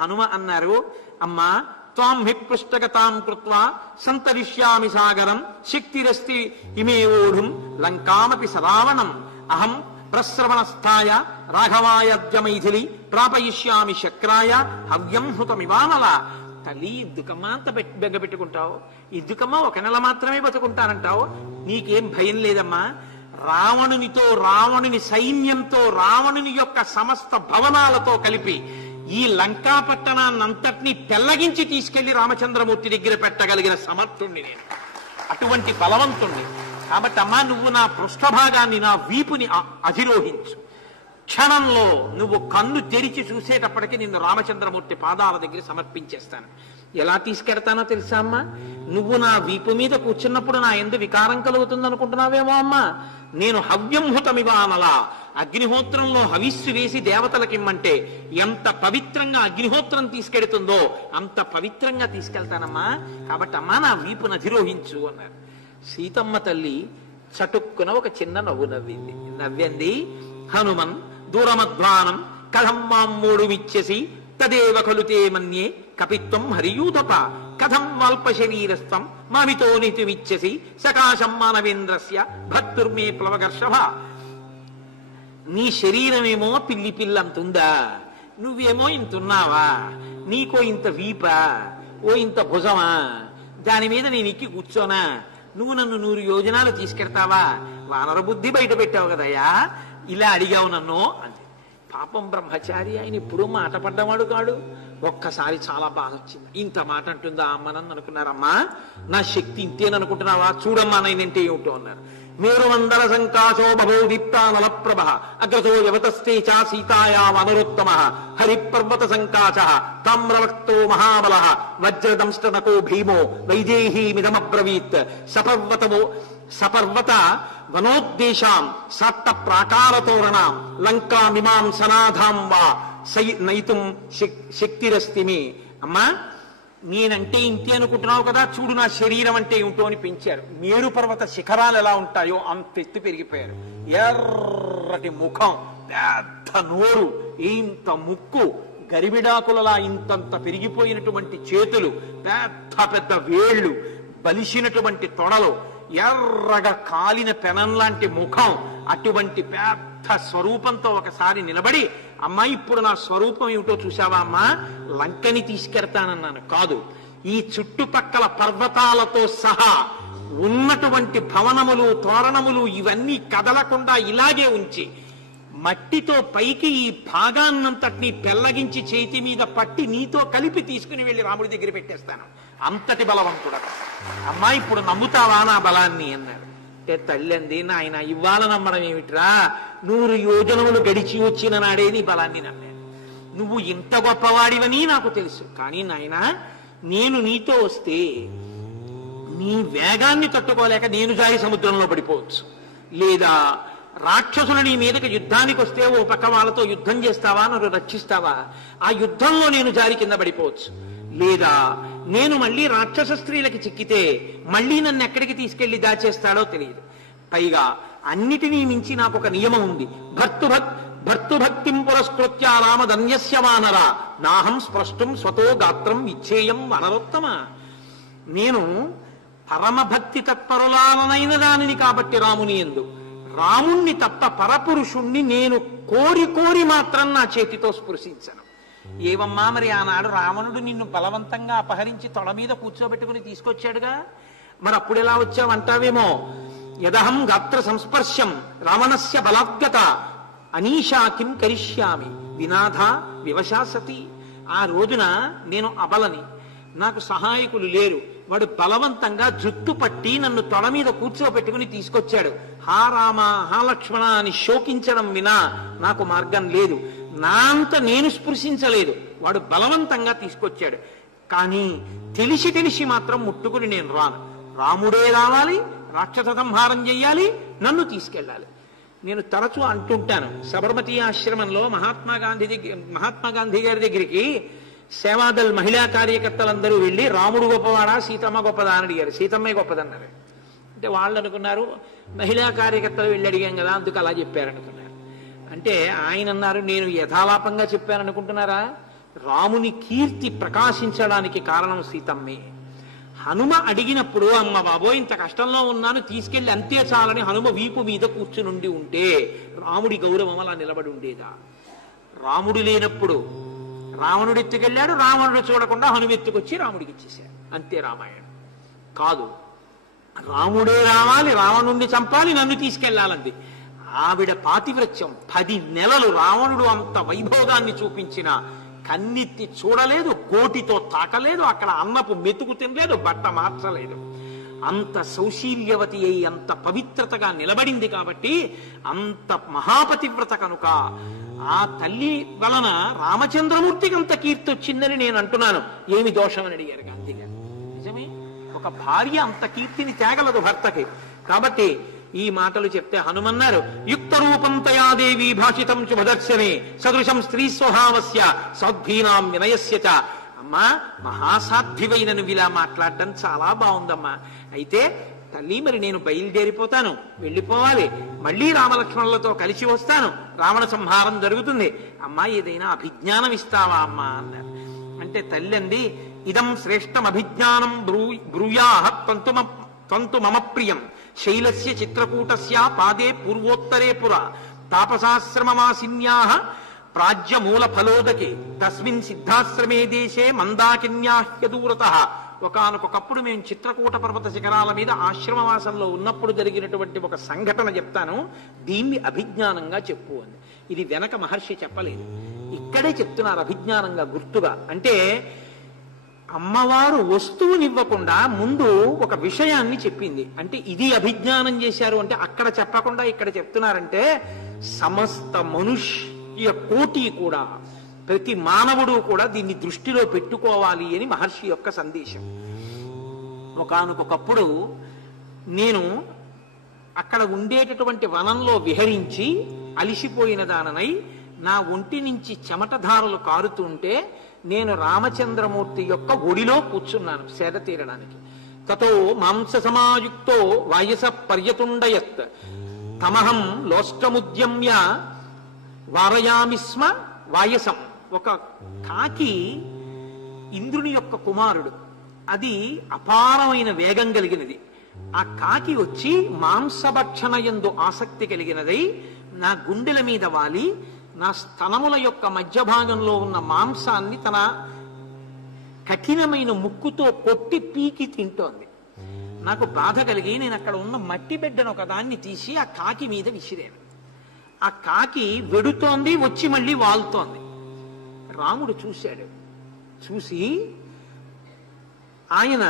హనుమ అన్నారు, అమ్మా త్వాం హి పృష్టగతాం కృత్వా సంతరిష్యామి సాగరం శక్తిరస్తి ఇమే ఓఢుం లంకామపి సరావణం అహం ప్రశ్రవణస్థాయ రాఘవాయద్య మైథిలి ప్రాపయిష్యామి శక్రాయ హవ్యం హృతమివానల. తల్లి ఇద్దుకమ్మా అంత బెంగపెట్టుకుంటావు, ఇద్దుకమ్మా ఒక నెల మాత్రమే బతుకుంటానంటావు, నీకేం భయం లేదమ్మా. రావణుని సైన్యంతో రావణుని యొక్క సమస్త భవనాలతో కలిపి ఈ లంకా పట్టణాన్నంతటినీ పెళ్లగించి తీసుకెళ్లి రామచంద్రమూర్తి దగ్గర పెట్టగలిగిన సమర్థుణ్ణి నేను, అటువంటి బలవంతుణ్ణి. కాబట్టి అమ్మా నువ్వు నా పృష్ఠభాగాన్ని, నా వీపుని అధిరోహించు. క్షణంలో నువ్వు కన్ను తెరిచి చూసేటప్పటికీ నిన్ను రామచంద్రమూర్తి పాదాల దగ్గర సమర్పించేస్తాను. ఎలా తీసుకెడతానో తెలుసా అమ్మా? నువ్వు నా వీపు మీద కూర్చున్నప్పుడు నా యందు వికారం కలుగుతుంది అనుకుంటున్నావేమో అమ్మా. నేను హవ్యంహుతమివానలా, అగ్నిహోత్రంలో హవిస్సు వేసి దేవతలకిమ్మంటే ఎంత పవిత్రంగా అగ్నిహోత్రం తీసుకెడుతుందో అంత పవిత్రంగా తీసుకెళ్తానమ్మా. కాబట్టి అమ్మా నా వీపును అధిరోహించు అన్నారు. సీతమ్మ తల్లి చటుక్కున ఒక చిన్న నవ్వు నవ్వింది. హనుమన్ దూరమధ్వానం కథం మామ్మూడుమిచ్చేసి తదేవ ఖలుతే మన్యే కపిత్వం హరియూతప కథం వాల్ప శరీరస్థం మామితో నితిమిచ్చేసి సకాశం మానవేంద్రస్య భక్తుర్మే ప్లవకర్షభ. నీ శరీరమేమో పిల్లి పిల్లంతుందా, నువ్వేమో ఇంతున్నావా, నీకో ఇంత వీపా, ఓ ఇంత భుజమా, దాని మీద నేను ఎక్కి కూర్చోనా, నువ్వు నన్ను 100 యోజనాలు తీసుకెడతావా, వానర బుద్ధి బయట పెట్టావు కదయ్యా, ఇలా అడిగావు నన్ను అంది. పాపం బ్రహ్మచారి ఆయన ఇప్పుడు మాట పడ్డవాడు కాడు. ఒక్కసారి చాలా బాధ వచ్చింది. ఇంత మాట అంటుందా అమ్మనని అనుకున్నారమ్మా, నా శక్తి ఇంతేననుకుంటున్నావా, చూడమ్మా నేనంటే ఏమిటో అన్నారు. మేరుమందర సంకాశో బభో దీప్తానల ప్రభ అగ్రతో యవతస్తే చ సీతాయా వనరోత్తమ హరిపర్వత సంకాశ తామ్రవక్తో మహాబల వజ్రదంష్టనకో భీమో వైదేహీమిదమబ్రవీత్ సపర్వత వనోద్దేశాం సప్త ప్రాకారతోరణాం లంకామిమాం సనాథాం వా నయితుం శక్తిరస్తిమి. అమ్మా నేనంటే ఇంతే అనుకుంటున్నావు కదా, చూడు నా శరీరం అంటే ఏమిటో అని పెంచారు. మేరు పర్వత శిఖరాలు ఎలా ఉంటాయో అంత ఎత్తు పెరిగిపోయారు. ఎర్రటి ముఖం, పెద్ద నోరు, ఇంత ముక్కు, గరిబిడాకులలా ఇంతంత పెరిగిపోయినటువంటి చేతులు, పెద్ద పెద్ద వేళ్లు, బలిసినటువంటి తొడలు, ఎర్రగా కాలిన పెనం లాంటి ముఖం, అటువంటి పెద్ద స్వరూపంతో ఒకసారి నిలబడి, అమ్మా ఇప్పుడు నా స్వరూపం ఏమిటో చూసావా అమ్మా, లంకని తీసుకెడతానన్నాను కాదు, ఈ చుట్టుపక్కల పర్వతాలతో సహా ఉన్నటువంటి భవనములు తోరణములు ఇవన్నీ కదలకుండా ఇలాగే ఉంచి మట్టితో పైకి ఈ భాగాన్నంతటినీ పెళ్లగించి చేతి మీద పట్టి నీతో కలిపి తీసుకుని వెళ్లి రాముడి దగ్గర పెట్టేస్తాను, అంతటి బలవంతుడ. అమ్మా ఇప్పుడు నమ్ముతావా నా బలాన్ని అన్నాడు. అంటే తల్లి అంది, నాయన ఇవాళ నమ్మడం ఏమిట్రా, 100 యోజనములు గడిచి వచ్చిన నాడే నీ బలాన్ని నమ్మాను. నువ్వు ఇంత గొప్పవాడివని నాకు తెలుసు, కానీ నాయన నేను నీతో వస్తే నీ వేగాన్ని తట్టుకోలేక నేను జారి సముద్రంలో పడిపోవచ్చు, లేదా రాక్షసులు నీ మీదకి యుద్ధానికి వస్తే ఓ పక్క వాళ్ళతో యుద్ధం చేస్తావా, నన్ను రక్షిస్తావా, ఆ యుద్ధంలో నేను జారి కింద పడిపోవచ్చు, లేదా నేను మళ్ళీ రాక్షస స్త్రీలకి చిక్కితే మళ్ళీ నన్ను ఎక్కడికి తీసుకెళ్లి దాచేస్తాడో తెలియదు. పైగా అన్నిటినీ మించి నాకు ఒక నియమం ఉంది, భర్తుభక్తిం పురస్కృత్య రామధన్యస్య వానర నాహం స్పృష్టం స్వతో గాత్రం విచ్ఛేయం వనరోత్తమ. నేను పరమభక్తి తత్పరులానైన దానిని కాబట్టి రాముని యందు, రాముణ్ణి తప్ప పరపురుషుణ్ణి నేను కోరి కోరి మాత్రం నా చేతితో స్పృశించను. ఏవమ్మా మరి ఆనాడు రావణుడు నిన్ను బలవంతంగా అపహరించి తొడ మీద కూర్చోబెట్టుకుని తీసుకొచ్చాడుగా, మరి అప్పుడు ఎలా వచ్చావంటావేమో. యదహం గాత్ర సంస్పర్శం రావణస్య బలాద్గత అనీషా కిం కరిష్యామి వినాథ వివశాసతి. ఆ రోజున నేను అబలని, నాకు సహాయకులు లేరు, వాడు బలవంతంగా జుట్టు పట్టి నన్ను తొడ మీద కూర్చోబెట్టుకుని తీసుకొచ్చాడు. హా రామ హా లక్ష్మణ అని శోకించడం వినా నాకు మార్గం లేదు, నా అంత నేను స్పృశించలేదు, వాడు బలవంతంగా తీసుకొచ్చాడు. కానీ తెలిసి తెలిసి మాత్రం ముట్టుకుని నేను రాను, రాముడే రావాలి, రాక్షస సంహారం చెయ్యాలి, నన్ను తీసుకెళ్ళాలి. నేను తరచూ అంటుంటాను, సబర్మతి ఆశ్రమంలో మహాత్మా గాంధీ గారి దగ్గరికి సేవాదల్ మహిళా కార్యకర్తలందరూ వెళ్ళి రాముడు గొప్పవాడా సీతమ్మ గొప్పదా అని అడిగారు. సీతమ్మే గొప్పదన్నారు. అంటే వాళ్ళు అనుకున్నారు మహిళా కార్యకర్తలు వెళ్ళి అడిగాం కదా అందుకు అలా చెప్పారనుకున్నారు. అంటే ఆయన అన్నారు, నేను యథాలాపంగా చెప్పాను అనుకుంటున్నారా, రాముని కీర్తి ప్రకాశించడానికి కారణం సీతమ్మే. హనుమ అడిగినప్పుడు అమ్మ బాబోయ్ ఇంత కష్టంలో ఉన్నాను తీసుకెళ్లి అంతే చాలని హనుమ వీపు మీద కూర్చునుండి ఉంటే రాముడి గౌరవం అలా నిలబడి ఉండేదా? రాముడు లేనప్పుడు రావణుడు ఎత్తుకెళ్ళాడు, రావణుడు చూడకుండా హనుమ ఎత్తుకొచ్చి రాముడికి ఇచ్చేశాడు, అంతే రామాయణం. కాదు, రాముడే రావాలి, రావణుణ్ణి చంపాలి, నన్ను తీసుకెళ్లాలంది. ఆవిడ పాతివ్రత్యం 10 నెలలు రావణుడు అంత వైభోగాన్ని చూపించిన కన్నెత్తి చూడలేదు, కోటితో తాకలేదు, అక్కడ అన్నపు మెతుకు తినలేదు, బట్ట మార్చలేదు. అంత సౌశీల్యవతి అయి అంత పవిత్రతగా నిలబడింది కాబట్టి అంత మహాపతివ్రత కనుక ఆ తల్లి వలన రామచంద్రమూర్తికి అంత కీర్తి వచ్చిందని నేను అంటున్నాను. ఏమి దోషం అని అడిగారు గాంధీ గారు. నిజమే, ఒక భార్య అంత కీర్తిని తేగలదు భర్తకి. కాబట్టి ఈ మాటలు చెప్తే హనుమన్నారు, యుక్త రూపం తయాదేవి భాషితం శుభదర్శనే సదృశం స్త్రీ స్వభావస్య సద్భీనాం వినయస్య చ. అమ్మా, మహాసాధ్వివైన నువ్వు ఇలా మాట్లాడడం చాలా బాగుందమ్మా. అయితే తల్లి మరి నేను బయలుదేరిపోతాను, వెళ్ళిపోవాలి, మళ్ళీ రామలక్ష్మణులతో కలిసి వస్తాను, రావణ సంహారం జరుగుతుంది, అమ్మా ఏదైనా అభిజ్ఞానం ఇస్తావా అమ్మా అన్నారు. అంటే తల్లి అంది, ఇదం శ్రేష్టం అభిజ్ఞానం బ్రూయాహ తంతు మమ ప్రియం శైలస్య చిత్రకూటస్య పాదే పూర్వోత్తరే పుర తాపసాశ్రమవాసిన్యాః ప్రాజ్యమూల ఫలోదకే తస్మిన్ సిద్ధాశ్రమే దేశే మందాకిన్యాహ్యదూరతః. ఒకానొకప్పుడు మేము చిత్రకూట పర్వత శిఖరాల మీద ఆశ్రమవాసంలో ఉన్నప్పుడు జరిగినటువంటి ఒక సంఘటన చెప్తాను, దీన్ని అభిజ్ఞానంగా చెప్పు అంది. ఇది వెనక మహర్షి చెప్పలేదు, ఇక్కడే చెప్తున్నారు అభిజ్ఞానంగా గుర్తుగా. అంటే అమ్మవారు వస్తువునివ్వకుండా ముందు ఒక విషయాన్ని చెప్పింది. అంటే ఇది అభిజ్ఞానం చేశారు అంటే అక్కడ చెప్పకుండా ఇక్కడ చెప్తున్నారంటే సమస్త మనుష్య కోటి కూడా, ప్రతి మానవుడు కూడా దీన్ని దృష్టిలో పెట్టుకోవాలి అని మహర్షి యొక్క సందేశం. ఒకానొకప్పుడు నేను అక్కడ ఉండేటటువంటి వనంలో విహరించి అలిసిపోయిన దాననై నా ఒంటి నుంచి చెమటధారలు కారుతుంటే నేను రామచంద్రమూర్తి యొక్క ఒడిలో కూర్చున్నాను సేద తీరడానికి. తతో మాంస సమాయుక్తో వాయస పర్యతుండయత్ తమహం లోష్టముద్యమ్య వారయామిస్మ వాయసం. ఒక కాకి ఇంద్రుని యొక్క కుమారుడు, అది అపారమైన వేగం కలిగినది. ఆ కాకి వచ్చి మాంసభక్షణ యందు ఆసక్తి కలిగినదై నా గుండెల మీద వాలి నా స్తనముల యొక్క మధ్య భాగంలో ఉన్న మాంసాన్ని తన కఠినమైన ముక్కుతో కొట్టి పీకి తింటోంది. నాకు బాధ కలిగి నేను అక్కడ ఉన్న మట్టి బిడ్డను ఒక దాన్ని తీసి ఆ కాకి మీద విసిరాను. ఆ కాకి వెడుతోంది, వచ్చి మళ్ళీ వాలుతోంది. రాముడు చూశాడు. చూసి ఆయన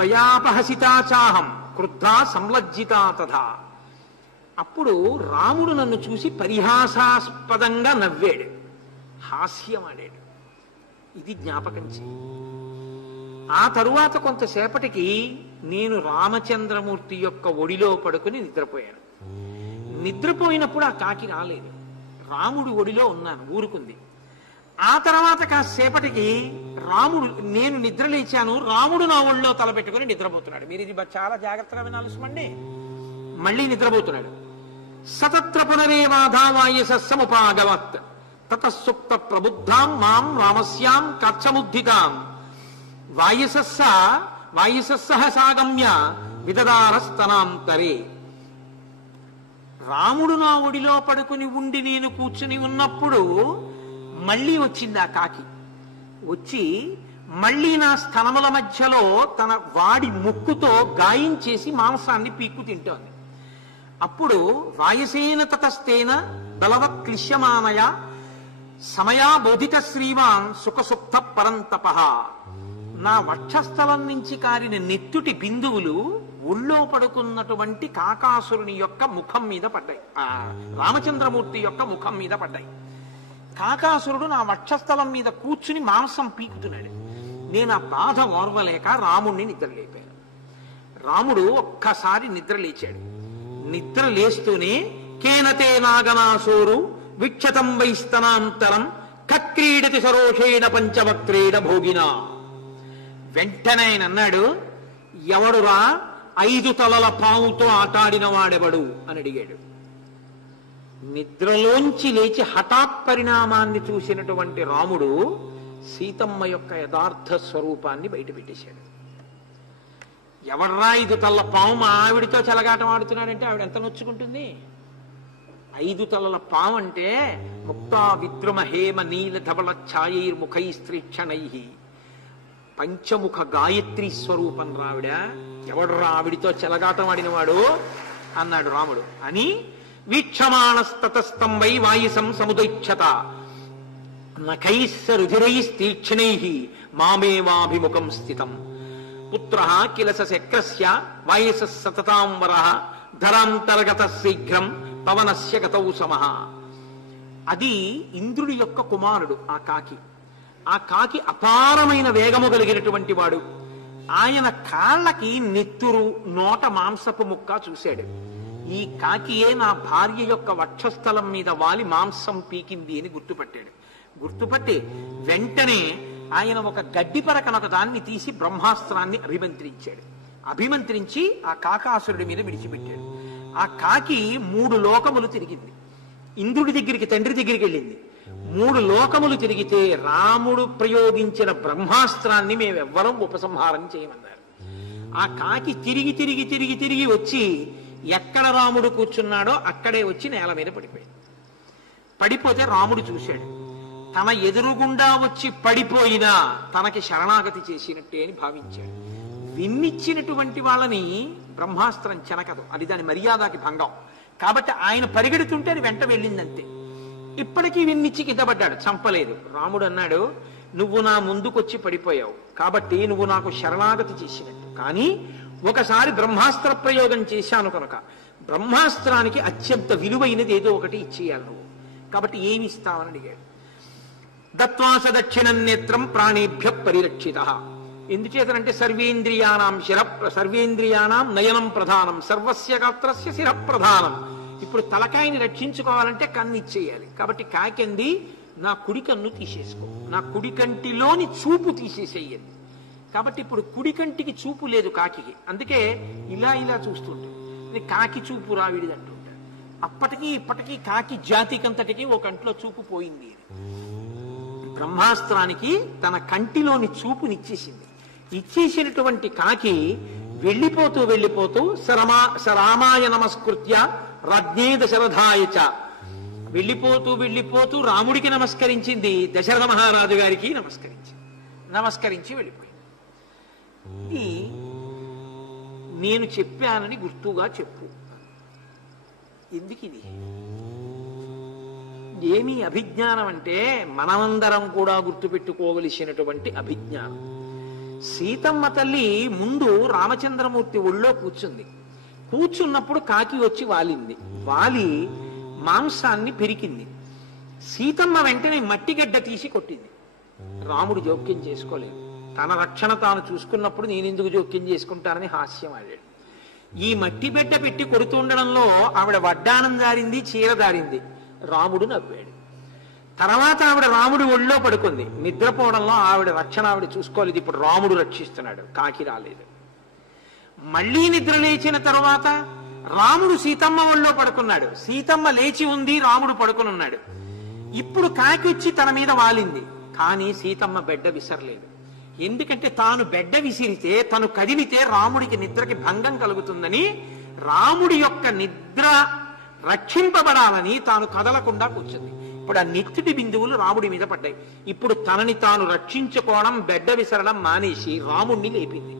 తయాపహసితాచాహం క్రుద్ధా సంలజ్జితా తథా. అప్పుడు రాముడు నన్ను చూసి పరిహాసాస్పదంగా నవ్వాడు, హాస్యమాడాడు. ఇది జ్ఞాపకం చేయి. ఆ తరువాత కొంతసేపటికి నేను రామచంద్రమూర్తి యొక్క ఒడిలో పడుకుని నిద్రపోయాను. నిద్రపోయినప్పుడు ఆ కాకి రాలేదు, రాముడు ఒడిలో ఉన్నాను, ఊరుకుంది. ఆ తర్వాత కాసేపటికి నేను నిద్ర లేచాను, రాముడు నా ఒళ్ళో తలపెట్టుకుని నిద్రపోతున్నాడు. మీరు ఇది చాలా జాగ్రత్తగా వినాల్సిందండి. మళ్ళీ నిద్రపోతున్నాడు. సతత్ర పునరేవాధావాయస సముపాగవత్ తతసుప్త ప్రబుద్ధాం మాం రామస్యాం కచ్చముద్ధితాం వాయసస్సహ సాగమ్య విదదారస్తనాంతరే. రాముడు నా ఒడిలో పడుకుని ఉండి నేను కూర్చుని ఉన్నప్పుడు మళ్ళీ వచ్చింది ఆ కాకి. వచ్చి మళ్ళీ నా స్తనముల మధ్యలో తన వాడి ముక్కుతో గాయం చేసి మాంసాన్ని పీక్కు తింటోంది. అప్పుడు వాయసేన తతస్తేన బలవత్ క్లిశ్యమానయ సమయా బోధిత శ్రీమాన్ సుఖసుప్త పరంతప. నా వక్షస్థలం నుంచి కారిన నెత్తుటి బిందువులు ఒళ్ళో పడుకున్నటువంటి కాకాసురుని యొక్క ముఖం మీద పడ్డాయి, రామచంద్రమూర్తి యొక్క ముఖం మీద పడ్డాయి. కాకాసురుడు నా వక్షస్థలం మీద కూర్చుని మాంసం పీకుతున్నాడు. నేను ఆ బాధ ఓర్వలేక రాముణ్ణి నిద్రలేపాను. రాముడు ఒక్కసారి నిద్ర లేచాడు. నిద్ర లేస్తూనే కేనతే నాగనాసోరు విక్షతం వైస్తనాంతరం కక్రీడతి సరోషేణ పంచవక్త్రేణ భోగినా. వెంటనే ఆయన అన్నాడు, ఎవడురా 5 తలల పాముతో ఆటాడిన వాడెవడు అని అడిగాడు. నిద్రలోంచి లేచి హఠాత్ పరిణామాన్ని చూసినటువంటి రాముడు సీతమ్మ యొక్క యథార్థ స్వరూపాన్ని బయటపెట్టేశాడు. ఎవర్రా 5 తలల పాము మా ఆవిడితో చెలగాటం ఆడుతున్నాడంటే ఆవిడ ఎంత నొచ్చుకుంటుంది? 5 తలల పాము అంటే ముక్తా విద్రుమ హేమ నీల ధవళ ఛాయైర్ముఖైస్త్రీక్షణై పంచముఖ గాయత్రి స్వరూపం రావిడ. ఎవడరా ఆవిడితో చెలగాటం ఆడినవాడు అన్నాడు రాముడు. అని వీక్షమాణస్తతస్తం వై వాయుసం సముదైక్షత నఖైస్స రుధిరైస్తీక్షణై మామేవాభిముఖం స్థితం పుత్రః కిలస శక్రస్య వాయస సతతాం వరః ధరాంతర్గత శీఘ్రం పవనస్య గతౌ సమః. అది ఇంద్రుడి యొక్క కుమారుడు ఆ కాకి. ఆ కాకి అపారమైన వేగము కలిగినటువంటి వాడు. ఆయన కాళ్ళకి నెత్తురు, నోట మాంసపు ముక్క చూశాడు. ఈ కాకియే నా భార్య యొక్క వక్షస్థలం మీద వాలి మాంసం పీకింది అని గుర్తుపట్టాడు. గుర్తుపట్టి వెంటనే ఆయన ఒక గడ్డి పరకనొక దాన్ని తీసి బ్రహ్మాస్త్రాన్ని అభిమంత్రించాడు. అభిమంత్రించి ఆ కాకాసురుడి మీద విడిచిపెట్టాడు. ఆ కాకి 3 లోకములు తిరిగింది. ఇంద్రుడి దగ్గరికి, తండ్రి దగ్గరికి వెళ్ళింది. 3 లోకములు తిరిగితే రాముడు ప్రయోగించిన బ్రహ్మాస్త్రాన్ని మేమెవ్వరం ఉపసంహారం చేయమన్నారు. ఆ కాకి తిరిగి తిరిగి తిరిగి తిరిగి వచ్చి ఎక్కడ రాముడు కూర్చున్నాడో అక్కడే వచ్చి నేల మీద పడిపోయింది. పడిపోతే రాముడు చూశాడు. తన ఎదురుగుండా వచ్చి పడిపోయినా తనకి శరణాగతి చేసినట్టే అని భావించాడు. విన్నిచ్చినటువంటి వాళ్ళని బ్రహ్మాస్త్రం చెనకదు, అది దాని మర్యాదకి భంగం. కాబట్టి ఆయన పరిగెడుతుంటే అది వెంట వెళ్ళిందంతే. ఇప్పటికీ విన్నిచ్చి కిందపడ్డాడు, చంపలేదు. రాముడు అన్నాడు, నువ్వు నా ముందుకొచ్చి పడిపోయావు కాబట్టి నువ్వు నాకు శరణాగతి చేసినట్టు. కానీ ఒకసారి బ్రహ్మాస్త్ర ప్రయోగం చేశాను కనుక బ్రహ్మాస్త్రానికి అత్యంత విలువైనది ఏదో ఒకటి ఇచ్చేయాలి నువ్వు. కాబట్టి ఏమి ఇస్తావని అడిగాడు. దత్వాస దక్షిణం నేత్రం ప్రాణేభ్య పరిరక్షిత. ఎందుచేతనంటే సర్వేంద్రియాణం నయనం ప్రధానం సర్వస్య గాత్రస్య శిర ప్రధానం. ఇప్పుడు తలకాయని రక్షించుకోవాలంటే కన్ను ఇచ్చేయాలి. కాబట్టి కాకంది, నా కుడి కన్ను తీసేసుకో, నా కుడి కంటిలోని చూపు తీసేసేయండి. కాబట్టి ఇప్పుడు కుడి కంటికి చూపు లేదు కాకి. అందుకే ఇలా ఇలా చూస్తుంటుంది. కాకి చూపు రావిడిది అంటుంటారు. అప్పటికి ఇప్పటికీ కాకి జాతికంతటికి ఒక కంట్లో చూపు పోయింది. బ్రహ్మాస్త్రానికి తన కంటిలోని చూపునిచ్చేసింది. ఇచ్చేసినటువంటి కాకి వెళ్ళిపోతూ వెళ్ళిపోతూ సరామాయ నమస్కృత్య రజ్ఞే దశరథాయచ, వెళ్ళిపోతూ వెళ్ళిపోతూ రాముడికి నమస్కరించింది, దశరథ మహారాజు గారికి నమస్కరించి వెళ్ళిపోయింది. ఇది నేను చెప్పానని గుర్తుగా చెప్పు. ఎందుకు ఇది? ఏమి అభిజ్ఞానం అంటే మనమందరం కూడా గుర్తుపెట్టుకోవలసినటువంటి అభిజ్ఞానం. సీతమ్మ తల్లి ముందు రామచంద్రమూర్తి ఒళ్ళో కూర్చున్నప్పుడు కాకి వచ్చి వాలి మాంసాన్ని పెరికింది. సీతమ్మ వెంటనే మట్టిగడ్డ తీసి కొట్టింది. రాముడు జోక్యం చేసుకోలేదు. తన రక్షణ తాను చూసుకున్నప్పుడు నేనెందుకు జోక్యం చేసుకుంటానని హాస్యం ఆడాడు. ఈ మట్టి బిడ్డ పెట్టి కొడుతుండడంలో ఆవిడ వడ్డానం దారింది, చీర దారింది. రాముడు నవ్వాడు. తర్వాత ఆవిడ రాముడి ఒళ్ళో పడుకుంది. నిద్రపోవడంలో ఆవిడ రక్షణ ఆవిడ చూసుకోలేదు. ఇప్పుడు రాముడు రక్షిస్తున్నాడు, కాకి రాలేదు. మళ్లీ నిద్ర లేచిన తరువాత రాముడు సీతమ్మ ఒళ్ళో పడుకున్నాడు. సీతమ్మ లేచి ఉంది, రాముడు పడుకుని ఉన్నాడు. ఇప్పుడు కాకి వచ్చి తన మీద వాలింది. కానీ సీతమ్మ బెడ్డ విసరలేదు. ఎందుకంటే తాను బెడ్డ విసిరితే, తను కదిలితే రాముడికి నిద్రకి భంగం కలుగుతుందని, రాముడి యొక్క నిద్ర రక్షింపబడాలని తాను కదలకుండా కూర్చుంది. ఇప్పుడు ఆ నెత్తుటి బిందువులు రాముడి మీద పడ్డాయి. ఇప్పుడు తనని తాను రక్షించుకోవడం, బెడ్డ విసరడం మానేసి రాముడిని లేపింది.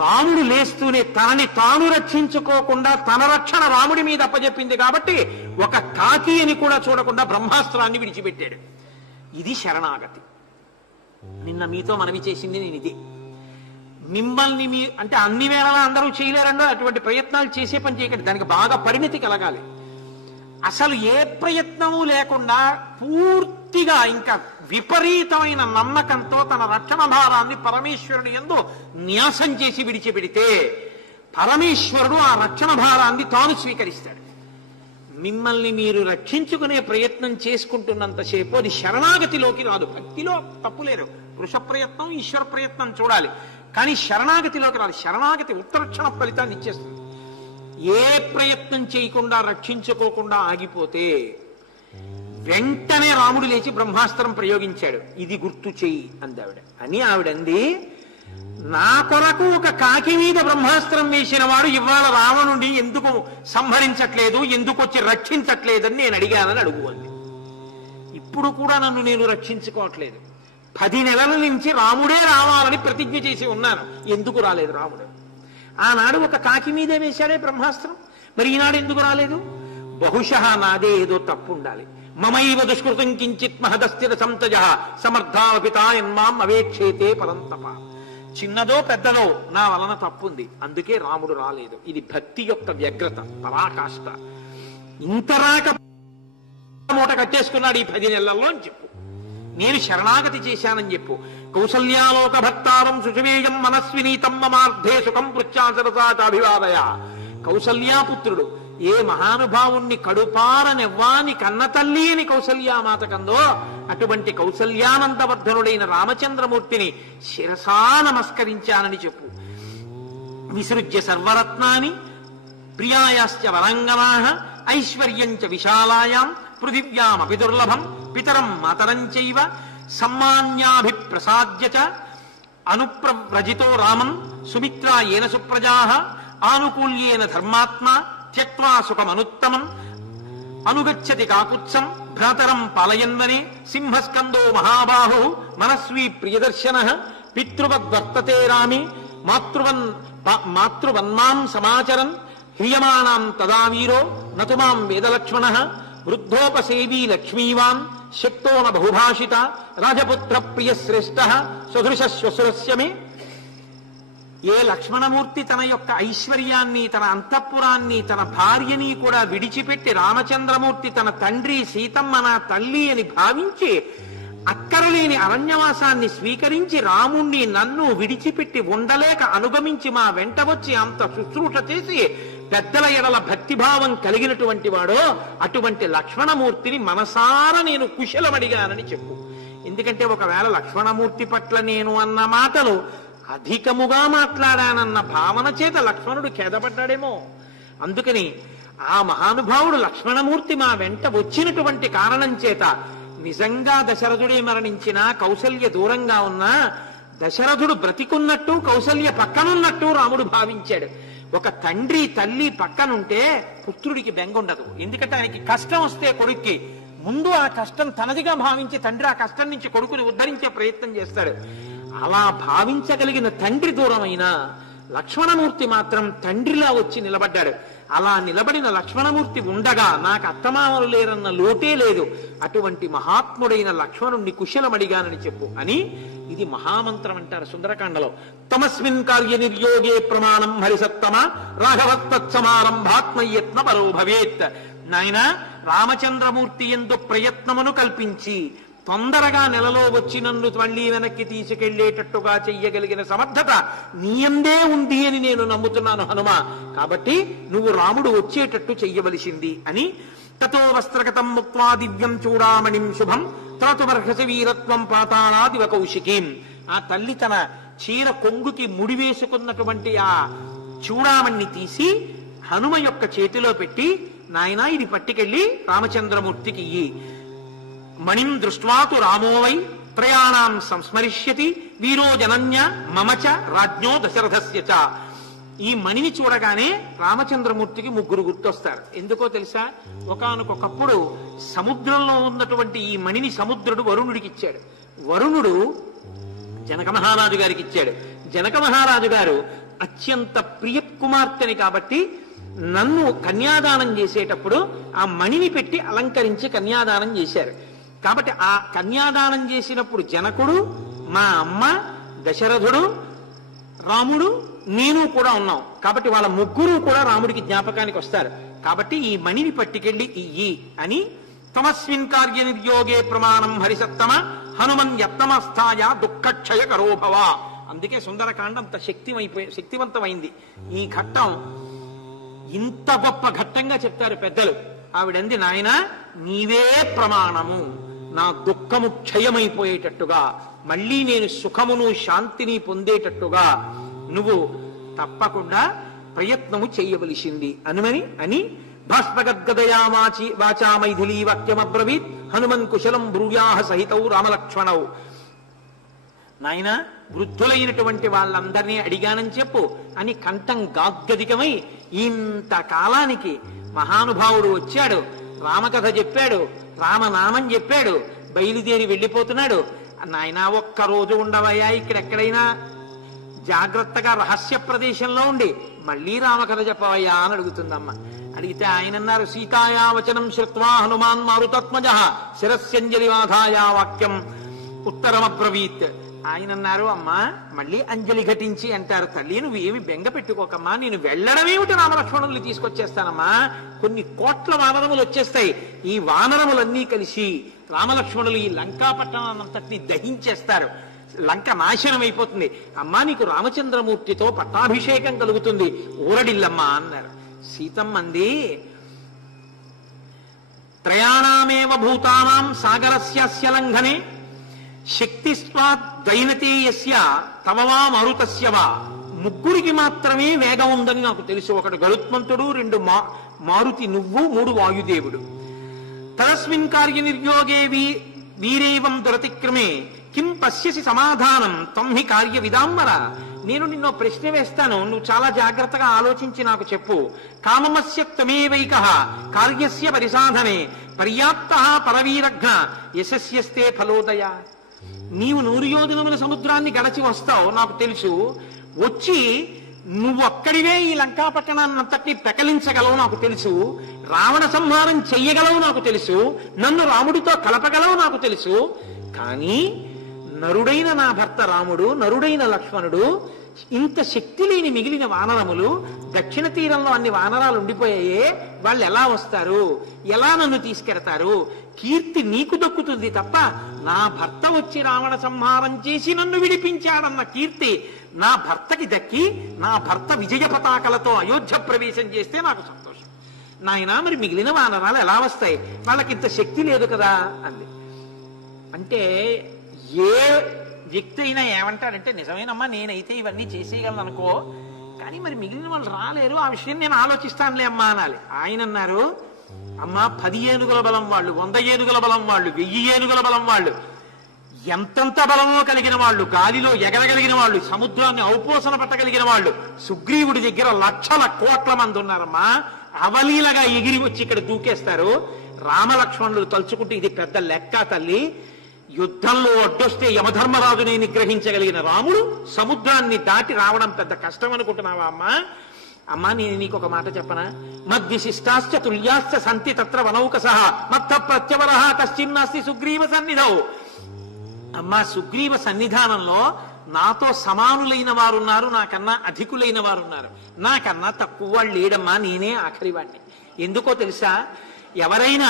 రాముడు లేస్తూనే తనని తాను రక్షించుకోకుండా తన రక్షణ రాముడి మీద అప్పచెప్పింది. కాబట్టి ఒక కాకి అని కూడా చూడకుండా బ్రహ్మాస్త్రాన్ని విడిచిపెట్టాడు. ఇది శరణాగతి. నిన్న మీతో మనవి చేసింది నేను ఇది. మిమ్మల్ని అంటే అన్ని వేళలా అందరూ చేయలేరండో, అటువంటి ప్రయత్నాలు చేసే పని చేయకండి. దానికి బాగా పరిణితి కలగాలి. అసలు ఏ ప్రయత్నము లేకుండా పూర్తిగా ఇంకా విపరీతమైన నమ్మకంతో తన రక్షణ భారాన్ని పరమేశ్వరుని యందు న్యాసం చేసి విడిచిపెడితే పరమేశ్వరుడు ఆ రక్షణ భారాన్ని తాను స్వీకరిస్తాడు. మిమ్మల్ని మీరు రక్షించుకునే ప్రయత్నం చేసుకుంటున్నంతసేపు అది శరణాగతిలోకి రాదు. భక్తిలో తప్పులేరు, పురుష ప్రయత్నం ఈశ్వర ప్రయత్నం చూడాలి, కానీ శరణాగతిలోకి రాదు. శరణాగతి ఉత్తరక్షణ ఫలితాన్ని ఇచ్చేస్తుంది. ఏ ప్రయత్నం చేయకుండా రక్షించుకోకుండా ఆగిపోతే వెంటనే రాముడు లేచి బ్రహ్మాస్త్రం ప్రయోగించాడు. ఇది గుర్తు చెయ్యి అందావిడ. అని ఆవిడంది, నా కొరకు ఒక కాకి మీద బ్రహ్మాస్త్రం వేసిన వాడు ఇవాళ రావణుని ఎందుకు సంహరించట్లేదు, ఎందుకు వచ్చి రక్షించట్లేదని నేను అడిగానని అడుగు అంది. ఇప్పుడు కూడా నన్ను నేను రక్షించుకోవట్లేదు. 10 నెలల నుంచి రాముడే రావాలని ప్రతిజ్ఞ చేసి ఉన్నాను, ఎందుకు రాలేదు రాముడు? ఆనాడు ఒక కాకి మీదే వేశాడే బ్రహ్మాస్త్రం, మరి ఈనాడు ఎందుకు రాలేదు? బహుశः నాదే ఏదో తప్పు ఉండాలి. మమైవ దుష్కృతం కించిత్ మహదస్థిర సంతజ సమర్థాపితాయన్మాం అవేక్షేతే పరంతప. చిన్నదో పెద్దదో నా వలన తప్పుంది, అందుకే రాముడు రాలేదు. ఇది భక్తి యొక్క వ్యగ్రత, పరాకాష్ట. ఇంత రాక మూట కట్టేసుకున్నాడు ఈ 10 నెలల్లో అని చెప్పు. నేను శరణాగతి చేశానని చెప్పు. కౌసల్యాలోక భక్తారం సుషమేయం మనస్వినీతం మమార్థే సుఖం పృచ్ఛాసరసాభివాదయ. కౌసల్యాపుత్రుడు ఏ మహానుభావుణ్ణి కడుపారనెవ్వాని కన్న తల్లి అని కౌసల్యామాత కందో, అటువంటి కౌసల్యానందవర్ధనుడైన రామచంద్రమూర్తిని శిరసా నమస్కరించానని చెప్పు. విసృజ్య సర్వరత్నాని ప్రియాయాశ్చ వరంగనాః ఐశ్వర్యంచ విశాలాయాం పృథివ్యామపి దుర్లభం పితరం మాతరం చైవ సమ్మాన్యాభిప్రసాద్య చ అనుప్రవ్రజితో రామం సుమిత్రా ఏన సుప్రజాః ఆనుకూల్యేన ధర్మాత్మా త్యక్త్వా సుఖమనుత్తమం అనుగచ్చతి కాకుత్సం భ్రాతరం పాలయన్వనే సింహస్కందో మహాబాహు మనస్వీ ప్రియదర్శనః పితృవద్వర్తతే రామి మాతృవన్మాం సమాచరన్ హ్రియమాణాం తదా వీరో నతుమాం వేదలక్ష్మణః వృద్ధోపసేవీ లక్ష్మీవాన్ శక్తో న బహుభాషిత రాజపుత్ర ప్రియశ్రేష్ఠః సదృశశ్వసురస్య మే. ఏ లక్ష్మణమూర్తి తన యొక్క ఐశ్వర్యాన్ని, తన అంతఃపురాన్ని, తన భార్యని కూడా విడిచిపెట్టి రామచంద్రమూర్తి తన తండ్రి సీతమ్మ నా తల్లి అని భావించి అక్కరలేని అరణ్యవాసాన్ని స్వీకరించి రాముణ్ణి నన్ను విడిచిపెట్టి ఉండలేక అనుగమించి మా వెంట వచ్చి అంత శుశ్రూష చేసి పెద్దల ఎడల భక్తిభావం కలిగినటువంటి వాడో అటువంటి లక్ష్మణమూర్తిని మనసారా నేను కుశలమడిగానని చెప్పు. ఎందుకంటే ఒకవేళ లక్ష్మణమూర్తి పట్ల నేను అన్న మాటలు అధికముగా మాట్లాడానన్న భావన చేత లక్ష్మణుడు ఖేదపడ్డాడేమో. అందుకని ఆ మహానుభావుడు లక్ష్మణమూర్తి మా వెంట వచ్చినటువంటి కారణం చేత నిజంగా దశరథుడే మరణించినా, కౌసల్య దూరంగా ఉన్నా దశరథుడు బ్రతికున్నట్టు కౌసల్య పక్కనున్నట్టు రాముడు భావించాడు. ఒక తండ్రి తల్లి పక్కనుంటే పుత్రుడికి బెంగుండదు. ఎందుకంటే ఆయనకి కష్టం వస్తే కొడుక్కి ముందు ఆ కష్టం తనదిగా భావించి తండ్రి ఆ కష్టం నుంచి కొడుకుని ఉద్ధరించే ప్రయత్నం చేస్తాడు. అలా భావించగలిగిన తండ్రి దూరమైనా లక్ష్మణమూర్తి మాత్రం తండ్రిలా వచ్చి నిలబడ్డాడు. అలా నిలబడిన లక్ష్మణమూర్తి ఉండగా నాకు అత్తమామలు లేరన్న లోటే లేదు. అటువంటి మహాత్ముడైన లక్ష్మణుణ్ణి కుశలమడిగానని చెప్పు అని ఇది మహామంత్రం అంటారు సుందరకాండలో. తమస్మిన్ కార్య నిర్యోగే ప్రమాణం హరిసత్తమ రాఘవత్తత్సమారంభాత్మయత్న పరో భవేత్. నాయన రామచంద్రమూర్తి యందు ప్రయత్నమును కల్పించి తొందరగా నెలలో వచ్చి నన్ను మళ్ళీ వెనక్కి తీసుకెళ్లేటట్టుగా చెయ్యగలిగిన సమర్థత నీయందే ఉంది అని నేను నమ్ముతున్నాను హనుమ. కాబట్టి నువ్వు రాముడు వచ్చేటట్టు చెయ్యవలసింది అని. తతో వస్త్రగతం ముక్త్వా దివ్యం చూడామణిం శుభం తాతుమర్హసి వీరత్వం పాతాళాదివ కౌశికీం. ఆ తల్లి తన చీర కొంగుకి ముడివేసుకున్నటువంటి ఆ చూడామణ్ణి తీసి హనుమ యొక్క చేతిలో పెట్టి, నాయనా ఇది పట్టుకెళ్ళి రామచంద్రమూర్తికి ఇయ్యి. మణిం దృష్ట్వాతు రామోవై త్రయాణాం సంస్మరిష్యతి వీరో జనన్య మమచ రాజ్ఞో దశరథస్య చ. ఈ మణిని చూడగానే రామచంద్రమూర్తికి 3 గుర్తొస్తారు. ఎందుకో తెలుసా? ఒకానొకప్పుడు సముద్రంలో ఉన్నటువంటి ఈ మణిని సముద్రుడు వరుణుడికి ఇచ్చాడు. వరుణుడు జనక మహారాజు గారికి ఇచ్చాడు. జనక మహారాజు గారు అత్యంత ప్రియ కుమార్తెని కాబట్టి నన్ను కన్యాదానం చేసేటప్పుడు ఆ మణిని పెట్టి అలంకరించి కన్యాదానం చేశారు. కాబట్టి ఆ కన్యాదానం చేసినప్పుడు జనకుడు, మా అమ్మ, దశరథుడు, రాముడు, నేను కూడా ఉన్నాం. కాబట్టి వాళ్ళ 3 కూడా రాముడికి జ్ఞాపకానికి వస్తారు. కాబట్టి ఈ మణిని పట్టుకెళ్ళి ఇయ్యి అని. తమస్మిన్ కార్య నిర్యోగే ప్రమాణం హరిసత్తమ హనుమన్ యత్తమస్థాయ దుఃఖక్షయ కరోభవ. అందుకే సుందరకాండ అంత శక్తివంతమైంది. ఈ ఘట్టం ఇంత గొప్ప ఘట్టంగా చెప్తారు పెద్దలు. ఆవిడంది, నాయన నీవే ప్రమాణము, నా దుఃఖము క్షయమైపోయేటట్టుగా, మళ్ళీ నేను సుఖమును శాంతిని పొందేటట్టుగా నువ్వు తప్పకుండా ప్రయత్నము చేయవలసింది అని భాష్పగద్గదయా వాచా మైథిలీ వాక్యమబ్రవీత్ హనుమన్ కుశలం బ్రూయాహ సహితౌ రామలక్ష్మణౌ. నాయన వృద్ధులైనటువంటి వాళ్ళందరినీ అడిగానని చెప్పు అని కంఠం గాద్గదికమై ఇంతకాలానికి మహానుభావుడు వచ్చాడు, రామకథ చెప్పాడు, రామనామం చెప్పాడు, బయలుదేరి వెళ్ళిపోతున్నాడు. నాయన ఒక్కరోజు ఉండవయ్యా, ఇక్కడెక్కడైనా జాగ్రత్తగా రహస్య ప్రదేశంలో ఉండి మళ్ళీ రామకథ చెప్పవయ్యా అని అడుగుతుందమ్మ. అడిగితే ఆయన అన్నారు, సీతాయా వచనం శ్రుత్వా హనుమాన్ మారుతాత్మజ శిరస్యంజలివాధాయా వాక్యం ఉత్తరమబ్రవీత్. ఆయన అన్నారు, అమ్మా మళ్ళీ అంజలి ఘటించి అంటారు. తల్లి నువ్వు ఏమి బెంగ పెట్టుకోకమ్మా, నేను వెళ్ళడమేమిటి రామలక్ష్మణుల్ని తీసుకొచ్చేస్తానమ్మా. కొన్ని కోట్ల వానరములు వచ్చేస్తాయి. ఈ వానరములన్నీ కలిసి రామలక్ష్మణులు ఈ లంకా పట్టణాన్నంతటినీ దహించేస్తారు. లంక నాశనం అయిపోతుంది. అమ్మా నీకు రామచంద్రమూర్తితో పట్టాభిషేకం కలుగుతుంది, ఊరడిల్లమ్మా అన్నారు. సీతమ్మంది, త్రయాణామేవ భూతానాం సాగరస్య లంఘనే శక్తిస్వాద్ దైనతీయస్య తమవా మరుతస్య వా. ముగ్గురికి మాత్రమే వేగం ఉందని నాకు తెలుసు. ఒకడు గరుత్మంతుడు, రెండు మారుతి నువ్వు, మూడు వాయుదేవుడు. తస్మిన్ కార్య నిర్యోగే వీరేవం దురతిక్రమే కిం పశ్యసి సమాధానం త్వం హి కార్య విదాంబర. నేను నిన్నో ప్రశ్న వేస్తాను, నువ్వు చాలా జాగ్రత్తగా ఆలోచించి నాకు చెప్పు. కామమస్య త్వమేవైకః కార్యస్య పరిసాధనే పర్యాప్తః పరవీరఘ్న యశస్యస్తే ఫలోదయ. నీవు 100 యోజనముల సముద్రాన్ని గడచి వస్తావు నాకు తెలుసు. వచ్చి నువ్వు అక్కడివే ఈ లంకా పట్టణాన్నంతటినీ పెకలించగలవు నాకు తెలుసు. రావణ సంహారం చెయ్యగలవు నాకు తెలుసు. నన్ను రాముడితో కలపగలవు నాకు తెలుసు. కానీ నరుడైన నా భర్త రాముడు, నరుడైన లక్ష్మణుడు, ఇంత శక్తి లేని మిగిలిన వానరములు, దక్షిణ తీరంలో అన్ని వానరాలు ఉండిపోయాయే, వాళ్ళు ఎలా వస్తారు, ఎలా నన్ను తీసుకెడతారు? కీర్తి నీకు దక్కుతుంది తప్ప నా భర్త వచ్చి రావణ సంహారం చేసి నన్ను విడిపించాడన్న కీర్తి నా భర్తకి దక్కి నా భర్త విజయ పతాకలతో అయోధ్య ప్రవేశం చేస్తే నాకు సంతోషం. నాయనా మరి మిగిలిన వానరాలు ఎలా వస్తాయి, వాళ్ళకి ఇంత శక్తి లేదు కదా అంది. అంటే ఏ వ్యక్తి అయినా ఏమంటాడంటే, నిజమేనమ్మా నేనైతే ఇవన్నీ చేసేయగలను అనుకో, కానీ మరి మిగిలిన వాళ్ళు రాలేరు, ఆ విషయం నేను ఆలోచిస్తానులే అమ్మా అనాలి. ఆయన అన్నారు, అమ్మా 10 ఏనుగుల బలం వాళ్ళు, 100 ఏనుగుల బలం వాళ్ళు, 1000 ఏనుగుల బలం వాళ్ళు, ఎంతెంత బలమో కలిగిన వాళ్ళు, గాలిలో ఎగరగలిగిన వాళ్ళు, సముద్రాన్ని ఔపోసన పట్టగలిగిన వాళ్ళు సుగ్రీవుడి దగ్గర లక్షల కోట్ల మంది ఉన్నారమ్మా. అవలీలగా ఎగిరి వచ్చి ఇక్కడ దూకేస్తారు. రామలక్ష్మణులు తలుచుకుంటే ఇది పెద్ద లెక్క తల్లి. యుద్ధంలో అడ్డొస్తే యమధర్మరాజుని నిగ్రహించగలిగిన రాముడు సముద్రాన్ని దాటి రావడం పెద్ద కష్టం అనుకుంటున్నావా అమ్మా? అమ్మా నేను నీకు ఒక మాట చెప్పనా? మద్విశిష్టాశ్చ తుల్యాశ్చ సంతి తత్ర వనౌకసః మత్త ప్రత్యవరః కశ్చిన్నాస్తి సుగ్రీవ సన్నిధౌ. అమ్మా సుగ్రీవ సన్నిధానంలో నాతో సమానులైన వారున్నారు, నాకన్నా అధికులైన వారున్నారు, నాకన్నా తక్కువ వాళ్ళు లేడమ్మా, నేనే ఆఖరి వాడిని. ఎందుకో తెలుసా? ఎవరైనా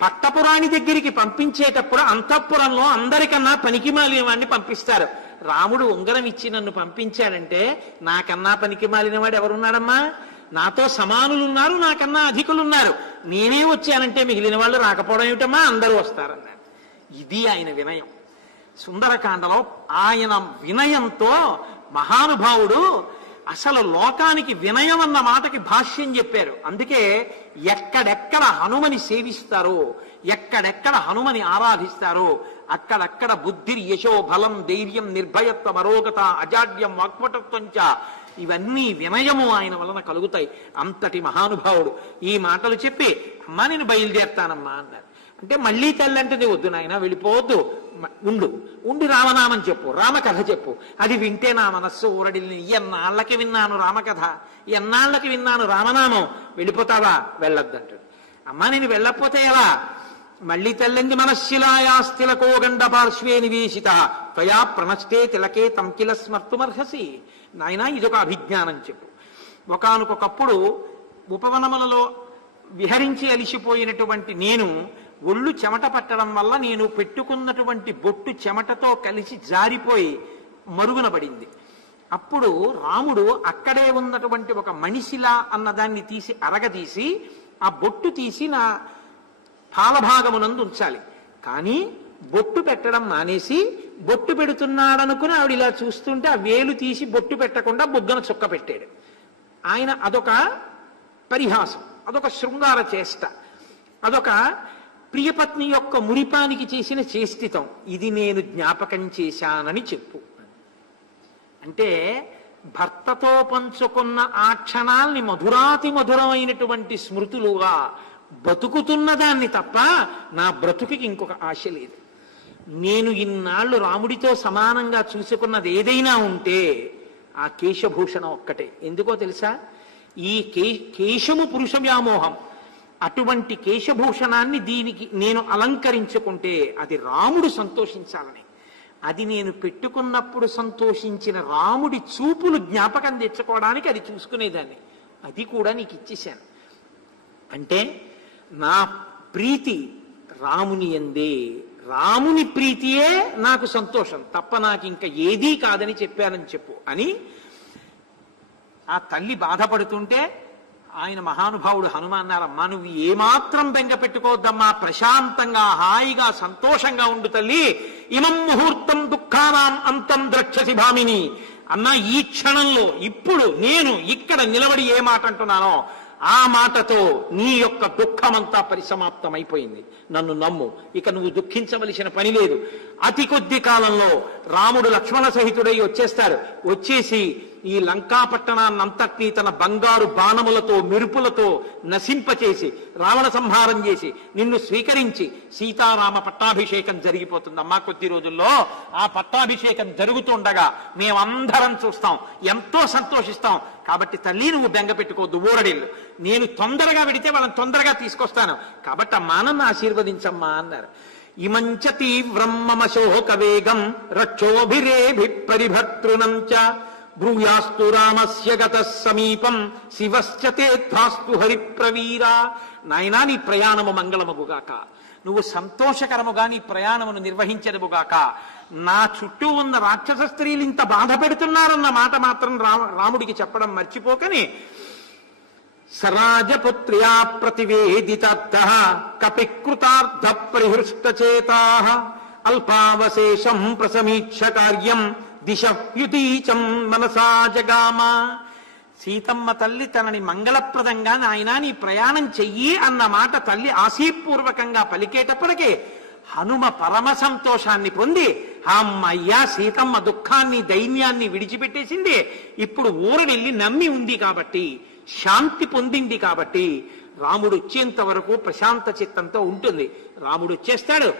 పట్టపురాణి దగ్గరికి పంపించేటప్పుడు అంతఃపురంలో అందరికన్నా పనికిమాలిన వాడిని పంపిస్తారు. రాముడు ఉంగరం ఇచ్చి నన్ను పంపించాడంటే నాకన్నా పనికిమాలిన వాడు ఎవరున్నాడమ్మా? నాతో సమానులున్నారు, నాకన్నా అధికులున్నారు, నేనే వచ్చానంటే మిగిలిన వాళ్ళు రాకపోవడం ఏమిటమ్మా, అందరూ వస్తారన్నాడు. ఇది ఆయన వినయం. సుందరకాండలో ఆయన వినయంతో మహానుభావుడు అసలు లోకానికి వినయం అన్న మాటకి భాష్యం చెప్పారు. అందుకే ఎక్కడెక్కడ హనుమని సేవిస్తారో, ఎక్కడెక్కడ హనుమని ఆరాధిస్తారో అక్కడక్కడ బుద్ధి, యశో, బలం, ధైర్యం, నిర్భయత్వం, అరోగత, అజాడ్యం, వాక్పటత్వంచ ఇవన్నీ వినయము ఆయన వలన కలుగుతాయి. అంతటి మహానుభావుడు ఈ మాటలు చెప్పి, అమ్మా నేను బయలుదేరుతానమ్మా అన్నారు. అంటే మళ్ళీ తల్లంటే వద్దు నాయన వెళ్ళిపోవద్దు, ఉండి రామనామం చెప్పు, రామకథ చెప్పు, అది వింటే నా మనస్సు ఊరడిల్ని. ఎన్నాళ్ళకి విన్నాను రామకథ, ఎన్నాళ్ళకి విన్నాను రామనామం, వెళ్ళిపోతావా? వెళ్ళొద్దంటాడు. అమ్మా నేను వెళ్ళకపోతే ఎలా? మళ్ళీ తెల్లంది మనశ్శిలాయాస్తిలకో గండ పార్శ్వే నివేశిత త్వయా ప్రణష్టే తిలకే తంకిల స్మర్తుమర్హసి. నాయన ఇదొక అభిజ్ఞానం చెప్పు. ఒకానొకప్పుడు ఉపవనములలో విహరించి అలిసిపోయినటువంటి నేను ఒళ్ళు చెమట పట్టడం వల్ల నేను పెట్టుకున్నటువంటి బొట్టు చెమటతో కలిసి జారిపోయి మరుగున పడింది. అప్పుడు రాముడు అక్కడే ఉన్నటువంటి ఒక మణిశిల అన్నదాన్ని తీసి అరగదీసి ఆ బొట్టు తీసి నా పాలభాగమునందు ఉంచాలి. కానీ బొట్టు పెట్టడం మానేసి బొట్టు పెడుతున్నాడనుకుని ఆవిడ ఇలా చూస్తుంటే ఆ వేలు తీసి బొట్టు పెట్టకుండా బుగ్గన చుక్క పెట్టాడు. ఆయన అదొక పరిహాసం, అదొక శృంగార చేష్ట, అదొక ప్రియపత్ని యొక్క మురిపానికి చేసిన చేష్టితం. ఇది నేను జ్ఞాపకం చేశానని చెప్పు. అంటే భర్తతో పంచుకున్న ఆ క్షణాల్ని మధురాతి మధురమైనటువంటి స్మృతులుగా బతుకుతున్న దాన్ని తప్ప నా బ్రతుకుకి ఇంకొక ఆశ లేదు. నేను ఇన్నాళ్ళు రాముడితో సమానంగా చూసుకున్నది ఏదైనా ఉంటే ఆ కేశభూషణం ఒక్కటే. ఎందుకో తెలుసా? ఈ కేశము పురుష వ్యామోహం. అటువంటి కేశభూషణాన్ని దీనికి నేను అలంకరించుకుంటే అది రాముడు సంతోషించాలని, అది నేను పెట్టుకున్నప్పుడు సంతోషించిన రాముడి చూపులు జ్ఞాపకం తెచ్చుకోవడానికి అది చూసుకునేదాన్ని. అది కూడా నీకు ఇచ్చేశాను. అంటే నా ప్రీతి రాముని యందే, రాముని ప్రీతియే నాకు సంతోషం తప్ప నాకు ఇంకా ఏదీ కాదని చెప్పానని చెప్పు అని ఆ తల్లి బాధపడుతుంటే ఆయన మహానుభావుడు హనుమ అన్నారమ్మా, నువ్వు ఏమాత్రం బెంగ పెట్టుకోవద్దమ్మా, ప్రశాంతంగా హాయిగా సంతోషంగా ఉండు తల్లి. ఇమం ముహూర్తం దుఃఖానాం అంతం ద్రక్షసి భామిని అన్నా, ఈ క్షణంలో ఇప్పుడు నేను ఇక్కడ నిలబడి ఏ మాట అంటున్నానో ఆ మాటతో నీ యొక్క దుఃఖమంతా పరిసమాప్తమైపోయింది. నన్ను నమ్ము, ఇక నువ్వు దుఃఖించవలసిన పని లేదు. అతి కొద్ది కాలంలో రాముడు లక్ష్మణ సహితుడై వచ్చేస్తాడు. వచ్చేసి ఈ లంకాపట్టణాన్నంతటినీ తన బంగారు బాణములతో మెరుపులతో నశింపచేసి రావణ సంహారం చేసి నిన్ను స్వీకరించి సీతారామ పట్టాభిషేకం జరిగిపోతుందమ్మా. కొద్ది రోజుల్లో ఆ పట్టాభిషేకం జరుగుతుండగా మేమందరం చూస్తాం, ఎంతో సంతోషిస్తాం. కాబట్టి తల్లి నువ్వు బెంగ పెట్టుకోవద్దు, ఊరడిల్లు. నేను తొందరగా వెడితే వాళ్ళని తొందరగా తీసుకొస్తాను. కాబట్టి అమ్మా నన్ను ఆశీర్వదించమ్మా అన్నారు. ఇమంచ తీవ్రం మమ శోక వేగం రక్షోభిరేభి పరిభర్తృనం చ బ్రూయాస్తు రామస్య గతః సమీపం శివశ్చ తేత్థాస్తు హరిప్రవీరా. నాయనా నీ ప్రయాణము మంగళమగుగాక, నువ్వు సంతోషకరముగా నీ ప్రయాణమును నిర్వహించదుగాక. నా చుట్టూ ఉన్న రాక్షస స్త్రీలు ఇంత బాధ పెడుతున్నారన్న మాట మాత్రం రాముడికి చెప్పడం మర్చిపోకని సరాజపుత్ర్యా ప్రతివేదితార్థః కపికృతార్థ పరిహృష్టచేతాః అల్పావశేషం ప్రసమీక్ష కార్యం దిశయుతీచం మనసా జగామ. సీతమ్మ తల్లి తనని మంగళప్రదంగా నాయనా నీ ప్రయాణం చెయ్యి అన్న మాట తల్లి ఆశీపూర్వకంగా పలికేటప్పటికే హనుమ పరమ సంతోషాన్ని పొంది అమ్మయ్యా సీతమ్మ దుఃఖాన్ని దైన్యాన్ని విడిచిపెట్టేసింది. ఇప్పుడు ఊరడెళ్ళి నమ్మి ఉంది కాబట్టి, శాంతి పొందింది కాబట్టి రాముడు వచ్చేంత వరకు ప్రశాంత చిత్తంతో ఉంటుంది. రాముడు వచ్చేస్తాడు,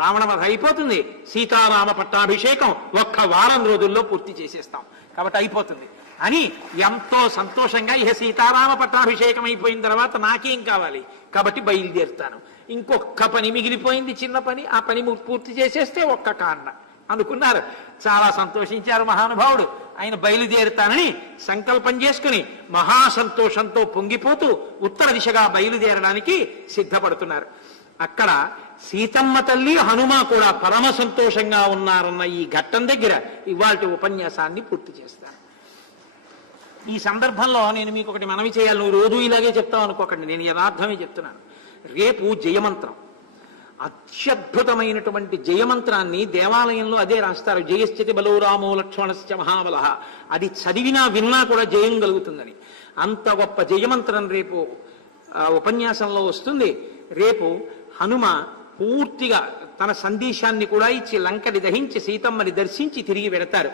రావణవధ అయిపోతుంది, సీతారామ పట్టాభిషేకం 1 వారం రోజుల్లో పూర్తి చేసేస్తాం కాబట్టి అయిపోతుంది అని ఎంతో సంతోషంగా ఇహ సీతారామ పట్టాభిషేకం అయిపోయిన తర్వాత నాకేం కావాలి కాబట్టి బయలుదేరుతాను. ఇంకొక పని మిగిలిపోయింది, చిన్న పని, ఆ పని పూర్తి చేసేస్తే 1 కాండ అనుకున్నారు. చాలా సంతోషించారు మహానుభావుడు. ఆయన బయలుదేరుతానని సంకల్పం చేసుకుని మహాసంతోషంతో పొంగిపోతూ ఉత్తర దిశగా బయలుదేరడానికి సిద్ధపడుతున్నారు. అక్కడ సీతమ్మ తల్లి హనుమ కూడా పరమ సంతోషంగా ఉన్నారన్న ఈ ఘట్టం దగ్గర ఇవాల్టి ఉపన్యాసాన్ని పూర్తి చేస్తాను. ఈ సందర్భంలో నేను మీకు ఒకటి మనవి చేయాలి. నువ్వు రోజు ఇలాగే చెప్తావు అనుకోకండి, నేను యథార్థమే చెప్తున్నాను. రేపు జయమంత్రం, అత్యద్భుతమైనటువంటి జయమంత్రాన్ని దేవాలయంలో అదే రాస్తారు, జయశ్చతి బలో రామో లక్ష్మణశ్చ మహాబలః. అది చదివినా విన్నా కూడా జయం కలుగుతుందని. అంత గొప్ప జయమంత్రం రేపు ఉపన్యాసంలో వస్తుంది. రేపు హనుమ పూర్తిగా తన సందేశాన్ని కూడా ఇచ్చి లంకని దహించి సీతమ్మని దర్శించి తిరిగి వెడతారు.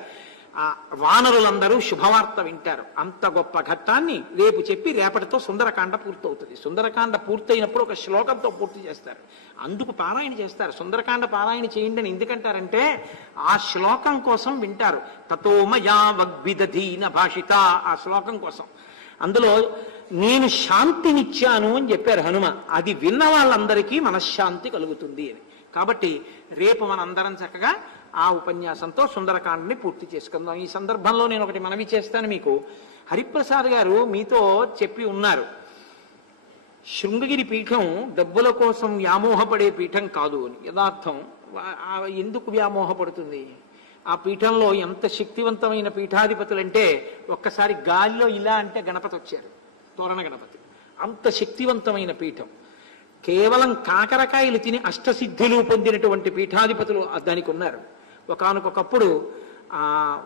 ఆ వానరులందరూ శుభవార్త వింటారు. అంత గొప్ప ఘట్టాన్ని రేపు చెప్పి రేపటితో సుందరకాండ పూర్తవుతుంది. సుందరకాండ పూర్తయినప్పుడు ఒక శ్లోకంతో పూర్తి చేస్తారు, అందుకు పారాయణ చేస్తారు. సుందరకాండ పారాయణ చేయండి అని ఎందుకంటారంటే ఆ శ్లోకం కోసం వింటారు. తతో మయా వగ్విదధీన భాషిత, ఆ శ్లోకం కోసం. అందులో నేను శాంతినిచ్చాను అని చెప్పారు హనుమ. అది విన్న వాళ్ళందరికీ మనశ్శాంతి కలుగుతుంది అని. కాబట్టి రేపు మనందరం చక్కగా ఆ ఉపన్యాసంతో సుందరకాండని పూర్తి చేసుకుందాం. ఈ సందర్భంలో నేను ఒకటి మనవి చేస్తాను మీకు. హరిప్రసాద్ గారు మీతో చెప్పి ఉన్నారు, శృంగగిరి పీఠం డబ్బుల కోసం వ్యామోహపడే పీఠం కాదు అని. యథార్థం ఎందుకు వ్యామోహపడుతుంది? ఆ పీఠంలో ఎంత శక్తివంతమైన పీఠాధిపతులంటే ఒక్కసారి గాలిలో ఇలా అంటే గణపతి వచ్చారు, తోరణ గణపతి. అంత శక్తివంతమైన పీఠం. కేవలం కాకరకాయలు తిని అష్టసిద్ధులు పొందినటువంటి పీఠాధిపతులు దానికి ఉన్నారు. ఒకానొకప్పుడు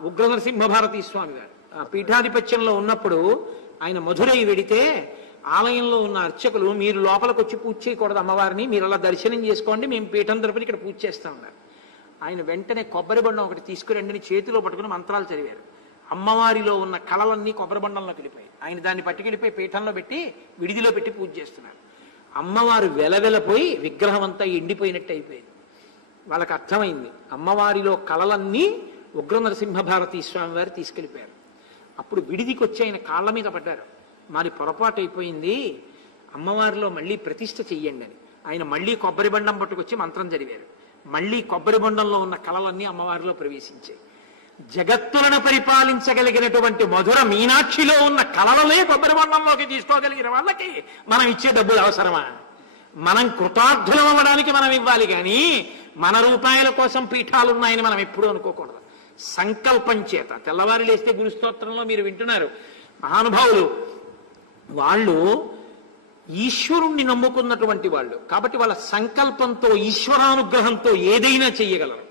ఉగ్ర నరసింహ భారతీ స్వామి గారు ఆ పీఠాధిపత్యంలో ఉన్నప్పుడు ఆయన మధురై వెడితే ఆలయంలో ఉన్న అర్చకులు, మీరు లోపలికి వచ్చి పూజ చేయకూడదు అమ్మవారిని, మీరు అలా దర్శనం చేసుకోండి, మేము పీఠం తరపున ఇక్కడ పూజ చేస్తా ఉన్నారు. ఆయన వెంటనే కొబ్బరి బండం ఒకటి తీసుకురండి చేతిలో పట్టుకుని మంత్రాలు చదివారు. అమ్మవారిలో ఉన్న కళలన్నీ కొబ్బరి బండంలోకి వెళ్ళిపోయి ఆయన దాన్ని పట్టుకెళ్ళిపోయి పీఠంలో పెట్టి విడిదిలో పెట్టి పూజ చేస్తున్నారు. అమ్మవారు వెలవెలపోయి విగ్రహం అంతా ఎండిపోయినట్టు అయిపోయింది. వాళ్ళకి అర్థమైంది అమ్మవారిలో కళలన్నీ ఉగ్ర నరసింహ భారతీ స్వామి వారు తీసుకెళ్ళిపోయారు. అప్పుడు విడిదికి వచ్చి ఆయన కాళ్ళ మీద పడ్డారు. మరి పొరపాటు అయిపోయింది, అమ్మవారిలో మళ్ళీ ప్రతిష్ఠ చెయ్యండి అని. ఆయన మళ్ళీ కొబ్బరి బండం పట్టుకొచ్చి మంత్రం చదివారు. మళ్ళీ కొబ్బరి బండంలో ఉన్న కళలన్నీ అమ్మవారిలో ప్రవేశించాయి. జగత్తులను పరిపాలించగలిగినటువంటి మధుర మీనాక్షిలో ఉన్న కళలనే కొబ్బరి బండంలోకి తీసుకోగలిగిన వాళ్ళకి మనం ఇచ్చే డబ్బులు అవసరమా? మనం కృతార్థులం అవ్వడానికి మనం ఇవ్వాలి, కానీ మన రూపాయల కోసం పీఠాలు ఉన్నాయని మనం ఎప్పుడూ అనుకోకూడదు. సంకల్పం చేత తెల్లవారి లేస్తే గురుస్తోత్రంలో మీరు వింటున్నారు, మహానుభావులు వాళ్ళు ఈశ్వరుణ్ణి నమ్ముకున్నటువంటి వాళ్ళు కాబట్టి వాళ్ళ సంకల్పంతో ఈశ్వరానుగ్రహంతో ఏదైనా చెయ్యగలరు.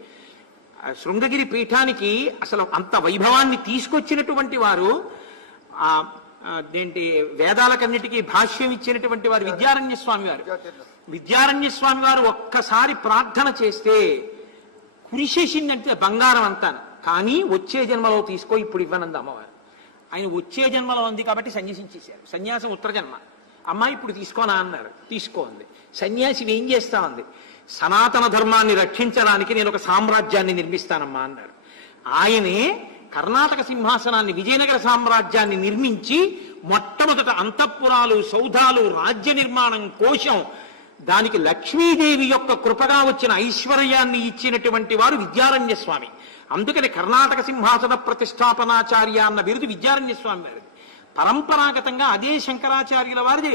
శృంగగిరి పీఠానికి అసలు అంత వైభవాన్ని తీసుకొచ్చినటువంటి వారు, అదేంటి వేదాలకన్నిటికీ భాష్యం ఇచ్చినటువంటి వారు విద్యారణ్య స్వామి వారు. విద్యారణ్య స్వామి వారు ఒక్కసారి ప్రార్థన చేస్తే కురిసేసిందంటే బంగారం అంతాను, కానీ వచ్చే జన్మలో తీసుకో ఇప్పుడు ఇవ్వనంది అమ్మవారు. ఆయన వచ్చే జన్మలో ఉంది కాబట్టి సన్యాసించేశారు. సన్యాసం ఉత్తర జన్మ. అమ్మాయి ఇప్పుడు తీసుకోనా అన్నారు, తీసుకోండి. సన్యాసి ఏం చేస్తా ఉంది, సనాతన ధర్మాన్ని రక్షించడానికి నేను ఒక సామ్రాజ్యాన్ని నిర్మిస్తానమ్మా అన్నారు. ఆయనే కర్ణాటక సింహాసనాన్ని, విజయనగర సామ్రాజ్యాన్ని నిర్మించి మొట్టమొదట అంతఃపురాలు, సౌధాలు, రాజ్య నిర్మాణం, కోశం, దానికి లక్ష్మీదేవి యొక్క కృపగా వచ్చిన ఐశ్వర్యాన్ని ఇచ్చినటువంటి వారు విద్యారణ్య స్వామి. అందుకని కర్ణాటక సింహాసన ప్రతిష్టాపనాచార్య అన్న బిరుదు విద్యారణ్య స్వామి వారిది. పరంపరాగతంగా అదే శంకరాచార్యుల వారిది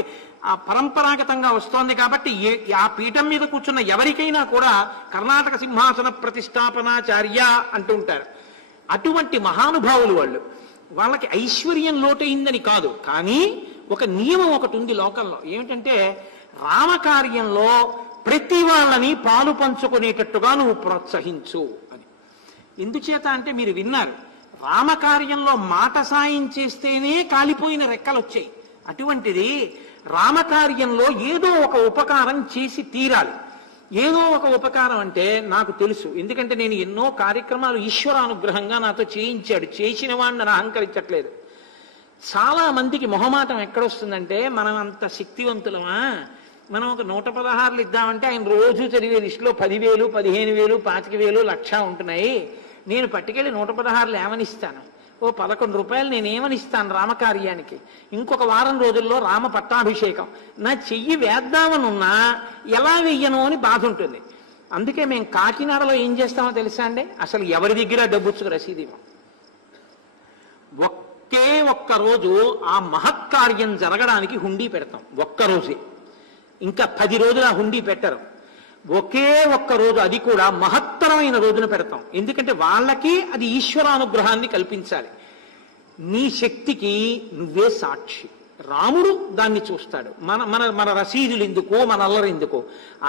పరంపరాగతంగా వస్తోంది. కాబట్టి ఆ పీఠం మీద కూర్చున్న ఎవరికైనా కూడా కర్ణాటక సింహాసన ప్రతిష్టాపనాచార్య అంటూ ఉంటారు. అటువంటి మహానుభావులు వాళ్ళు. వాళ్ళకి ఐశ్వర్యం లోటైందని కాదు, కానీ ఒక నియమం ఒకటి ఉంది లోకంలో. ఏమిటంటే రామకార్యంలో ప్రతి వాళ్ళని పాలు పంచుకునేటట్టుగా నువ్వు ప్రోత్సహించు అని. ఎందుచేత అంటే మీరు విన్నారు, రామకార్యంలో మాట సాయం చేస్తేనే కాలిపోయిన రెక్కలు వచ్చాయి. అటువంటిది రామకార్యంలో ఏదో ఒక ఉపకారం చేసి తీరాలి. ఏదో ఒక ఉపకారం అంటే నాకు తెలుసు, ఎందుకంటే నేను ఎన్నో కార్యక్రమాలు ఈశ్వరానుగ్రహంగా నాతో చేయించాడు. చేసిన వాడిని అహంకరించట్లేదు. చాలా మందికి మొహమాటం ఎక్కడొస్తుందంటే, మనం అంత శక్తివంతులమా, మనం ఒక 116 ఇద్దామంటే ఆయన రోజు చదివే లిస్టులో 10,000, 15,000, 25,000, 1,00,000 ఉంటున్నాయి. నేను పట్టుకెళ్ళి 116 ఏమనిస్తాను? ఓ 11 రూపాయలు నేను ఏమనిస్తాను రామకార్యానికి? ఇంకొక వారం రోజుల్లో రామ పట్టాభిషేకం. నా చెయ్యి వేద్దామనున్నా ఎలా వెయ్యను అని బాధ ఉంటుంది. అందుకే మేము కాకినాడలో ఏం చేస్తామో తెలుసా అండి, అసలు ఎవరి దగ్గర డబ్బుచ్చుకు రసీదు ఒకే ఒక్క రోజు ఆ మహత్కార్యం జరగడానికి హుండీ పెడతాం. ఒక్కరోజే, ఇంకా 10 రోజులు ఆ హుండీ పెట్టరు. ఒకే ఒక్క రోజు, అది కూడా మహత్తరమైన రోజున పెడతాం. ఎందుకంటే వాళ్ళకి అది ఈశ్వరానుగ్రహాన్ని కల్పించాలి. నీ శక్తికి నువ్వే సాక్షి. రాముడు దాన్ని చూస్తాడు. మన మన మన రసీదులు ఎందుకో, మన అల్లరి ఎందుకో.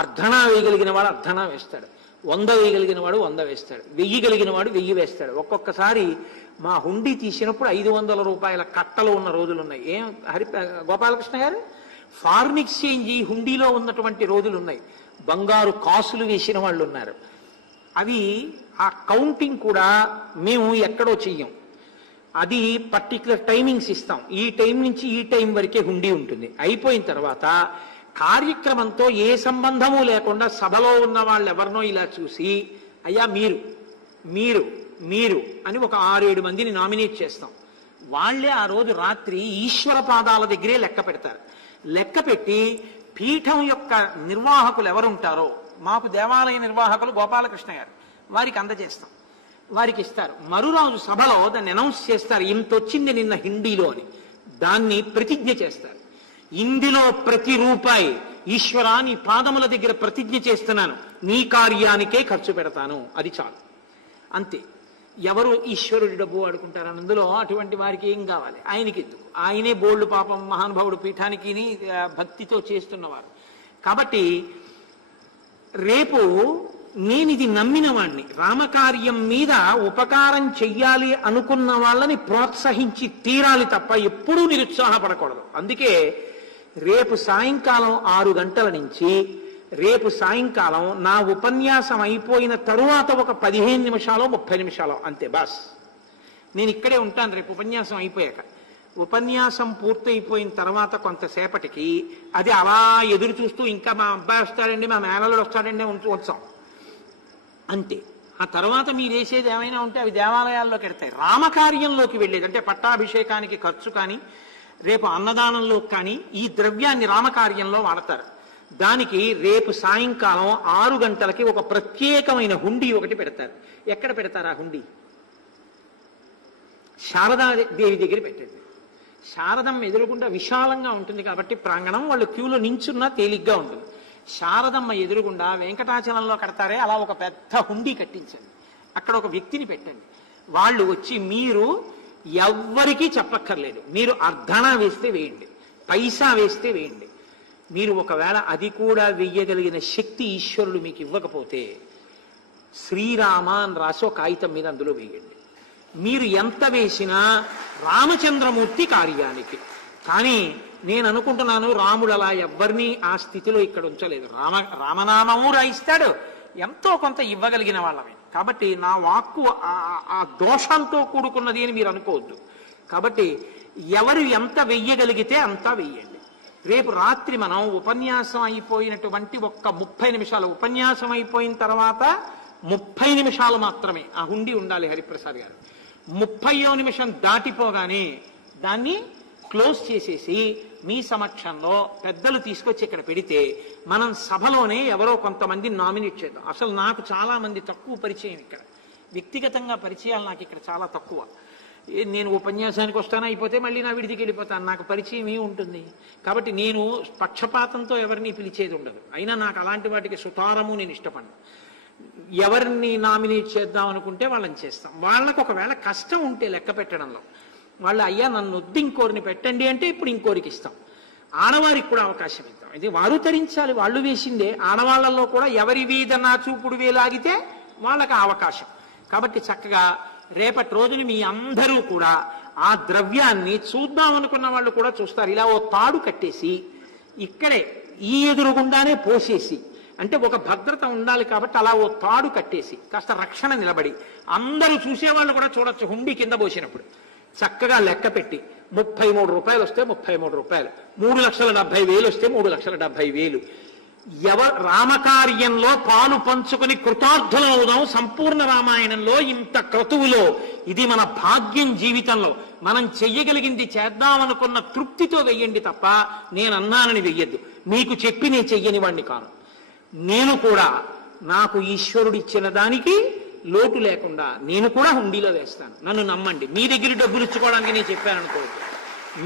అర్ధనా వేయగలిగిన వాడు అర్ధనా వేస్తాడు, 100 వేయగలిగిన వాడు 100 వేస్తాడు, 1000 కలిగిన వాడు 1000 వేస్తాడు. ఒక్కొక్కసారి మా హుండీ తీసినప్పుడు 500 రూపాయల కట్టలు ఉన్న రోజులు ఉన్నాయి. ఏం గోపాలకృష్ణ గారు, ఫారిన్ ఎక్స్చేంజ్ హుండీలో ఉన్నటువంటి రోజులు ఉన్నాయి. బంగారు కాసులు వేసిన వాళ్ళు ఉన్నారు. అవి ఆ కౌంటింగ్ కూడా మేము ఎక్కడో చెయ్యం. అది పర్టికులర్ టైమింగ్స్ ఇస్తాం. ఈ టైం నుంచి ఈ టైం వరకే హుండీ ఉంటుంది. అయిపోయిన తర్వాత కార్యక్రమంతో ఏ సంబంధము లేకుండా సభలో ఉన్న వాళ్ళు ఎవరినో ఇలా చూసి, అయ్యా మీరు మీరు మీరు అని ఒక 6-7 మందిని నామినేట్ చేస్తాం. వాళ్లే ఆ రోజు రాత్రి ఈశ్వర పాదాల దగ్గరే లెక్క పెడతారు. లెక్క పెట్టి పీఠం యొక్క నిర్వాహకులు ఎవరుంటారో, మాకు దేవాలయ నిర్వాహకులు గోపాలకృష్ణ గారు, వారికి అందజేస్తాం. వారికి ఇస్తారు. మరురాజు సభలో దాన్ని అనౌన్స్ చేస్తారు, ఇంత వచ్చింది నిన్న హిందీలో అని. దాన్ని ప్రతిజ్ఞ చేస్తారు. ఇందులో ప్రతి రూపాయి ఈశ్వరా నీ పాదముల దగ్గర ప్రతిజ్ఞ చేస్తున్నాను, నీ కార్యానికే ఖర్చు పెడతాను, అది చాలు, అంతే. ఎవరు ఈశ్వరుడి డబ్బు వాడుకుంటారు అందులో? అటువంటి వారికి ఏం కావాలి? ఆయనకి ఎందుకు? ఆయనే బోల్డ్ పాపం మహానుభావుడు పీఠానికి భక్తితో చేస్తున్నవారు. కాబట్టి రేపు నేను ఇది నమ్మిన వాణ్ణి. రామకార్యం మీద ఉపకారం చెయ్యాలి అనుకున్న వాళ్ళని ప్రోత్సహించి తీరాలి తప్ప ఎప్పుడూ నిరుత్సాహపడకూడదు. అందుకే రేపు సాయంకాలం 6 గంటల నుంచి రేపు సాయంకాలం నా ఉపన్యాసం అయిపోయిన తరువాత ఒక 15 నిమిషాలు 30 నిమిషాలు అంతే బాస్. నేను ఇక్కడే ఉంటాను రేపు ఉపన్యాసం అయిపోయాక. ఉపన్యాసం పూర్తయిపోయిన తర్వాత కొంతసేపటికి అది అలా ఎదురు చూస్తూ ఇంకా మా అబ్బాయి వస్తాడండి, మా మేనల్లుడు వస్తాడండి వచ్చాం అంతే. ఆ తర్వాత మీరు వేసేది ఏమైనా ఉంటే అవి దేవాలయాల్లోకి వెళ్తాయి. రామకార్యంలోకి వెళ్ళేది అంటే పట్టాభిషేకానికి ఖర్చు కానీ రేపు అన్నదానంలో కానీ ఈ ద్రవ్యాన్ని రామకార్యంలో వాడతారు. దానికి రేపు సాయంకాలం 6 గంటలకి ఒక ప్రత్యేకమైన హుండీ ఒకటి పెడతారు. ఎక్కడ పెడతారు ఆ హుండీ? శారదాదేవి దగ్గర పెట్టండి. శారదమ్మ ఎదురుగుండా విశాలంగా ఉంటుంది కాబట్టి ప్రాంగణం, వాళ్ళు క్యూలో నించున్నా తేలిగ్గా ఉంటుంది. శారదమ్మ ఎదురుగుండా వెంకటాచలంలో కడతారే అలా ఒక పెద్ద హుండీ కట్టించండి. అక్కడ ఒక వ్యక్తిని పెట్టండి. వాళ్ళు వచ్చి మీరు ఎవ్వరికీ చెప్పక్కర్లేదు. మీరు అర్ధనా వేస్తే వేయండి, పైసా వేస్తే వేయండి. మీరు ఒకవేళ అది కూడా వెయ్యగలిగిన శక్తి ఈశ్వరుడు మీకు ఇవ్వకపోతే శ్రీరామ అని రాసి ఒక కాగితం మీద అందులో వేయండి. మీరు ఎంత వేసినా రామచంద్రమూర్తి కార్యానికి. కానీ నేను అనుకుంటున్నాను రాముడు అలా ఎవ్వరినీ ఆ స్థితిలో ఇక్కడ ఉంచలేదు. రామనామము రాయిస్తాడు, ఎంతో కొంత ఇవ్వగలిగిన వాళ్ళమే. కాబట్టి నా వాక్కు ఆ దోషంతో కూడుకున్నది అని మీరు అనుకోవద్దు. కాబట్టి ఎవరు ఎంత వెయ్యగలిగితే అంతా వెయ్యండి. రేపు రాత్రి మనం ఉపన్యాసం అయిపోయినటువంటి ఒక్క 30 నిమిషాలు, ఉపన్యాసం అయిపోయిన తర్వాత 30 నిమిషాలు మాత్రమే ఆ హుండీ ఉండాలి. హరిప్రసాద్ గారు 30వ నిమిషం దాటిపోగానే దాన్ని క్లోజ్ చేసేసి మీ సమక్షంలో పెద్దలు తీసుకొచ్చి ఇక్కడ పెడితే మనం సభలోనే ఎవరో కొంతమంది నామినేట్ చేద్దాం. అసలు నాకు చాలా మంది తక్కువ పరిచయం, ఇక్కడ వ్యక్తిగతంగా పరిచయాలు నాకు ఇక్కడ చాలా తక్కువ. నేను ఉపన్యాసానికి వస్తాను, అయిపోతే మళ్ళీ నా విడిదికి వెళ్ళిపోతాను, నాకు పరిచయం ఉంటుంది. కాబట్టి నేను పక్షపాతంతో ఎవరిని పిలిచేది ఉండదు. అయినా నాకు అలాంటి వాటికి సుతారము నేను ఇష్టపడను. ఎవరిని నామినేట్ చేద్దాం అనుకుంటే వాళ్ళని చేస్తాం. వాళ్ళకు ఒకవేళ కష్టం ఉంటే లెక్క పెట్టడంలో వాళ్ళు అయ్యా నన్ను వద్దు ఇంకోరిని పెట్టండి అంటే ఇప్పుడు ఇంకోరికి ఇస్తాం. ఆడవారికి కూడా అవకాశం ఇద్దాం. ఇది వారు తరించాలి, వాళ్ళు వేసిందే. ఆడవాళ్లలో కూడా ఎవరి వీధ నా చూపుడు వేలాగితే వాళ్ళకి అవకాశం. కాబట్టి చక్కగా రేపటి రోజుని మీ అందరూ కూడా ఆ ద్రవ్యాన్ని చూద్దాం అనుకున్న వాళ్ళు కూడా చూస్తారు. ఇలా ఓ తాడు కట్టేసి ఇక్కడే ఈ ఎదురుగుండానే పోసేసి, అంటే ఒక భద్రత ఉండాలి కాబట్టి అలా ఓ తాడు కట్టేసి కాస్త రక్షణ నిలబడి అందరూ చూసేవాళ్ళు కూడా చూడొచ్చు. హుండీ కింద పోసినప్పుడు చక్కగా లెక్క పెట్టి 33 రూపాయలు వస్తే 33 రూపాయలు, 3,70,000 వస్తే 3,70,000. రామకార్యంలో పాలు పంచుకొని కృతార్థులవుదాం. సంపూర్ణ రామాయణంలో ఇంత క్రతువులో ఇది మన భాగ్యం. జీవితంలో మనం చెయ్యగలిగింది చేద్దామనుకున్న తృప్తితో వెయ్యండి తప్ప నేను అన్నానని వెయ్యద్దు. మీకు చెప్పి నేను చెయ్యని వాణ్ణి కాను. నేను కూడా నాకు ఈశ్వరుడు ఇచ్చిన దానికి లోటు లేకుండా నేను కూడా హుండీలో వేస్తాను. నన్ను నమ్మండి. మీ దగ్గర డబ్బులు ఇచ్చుకోవడానికి నేను చెప్పాను అనుకోవద్దు.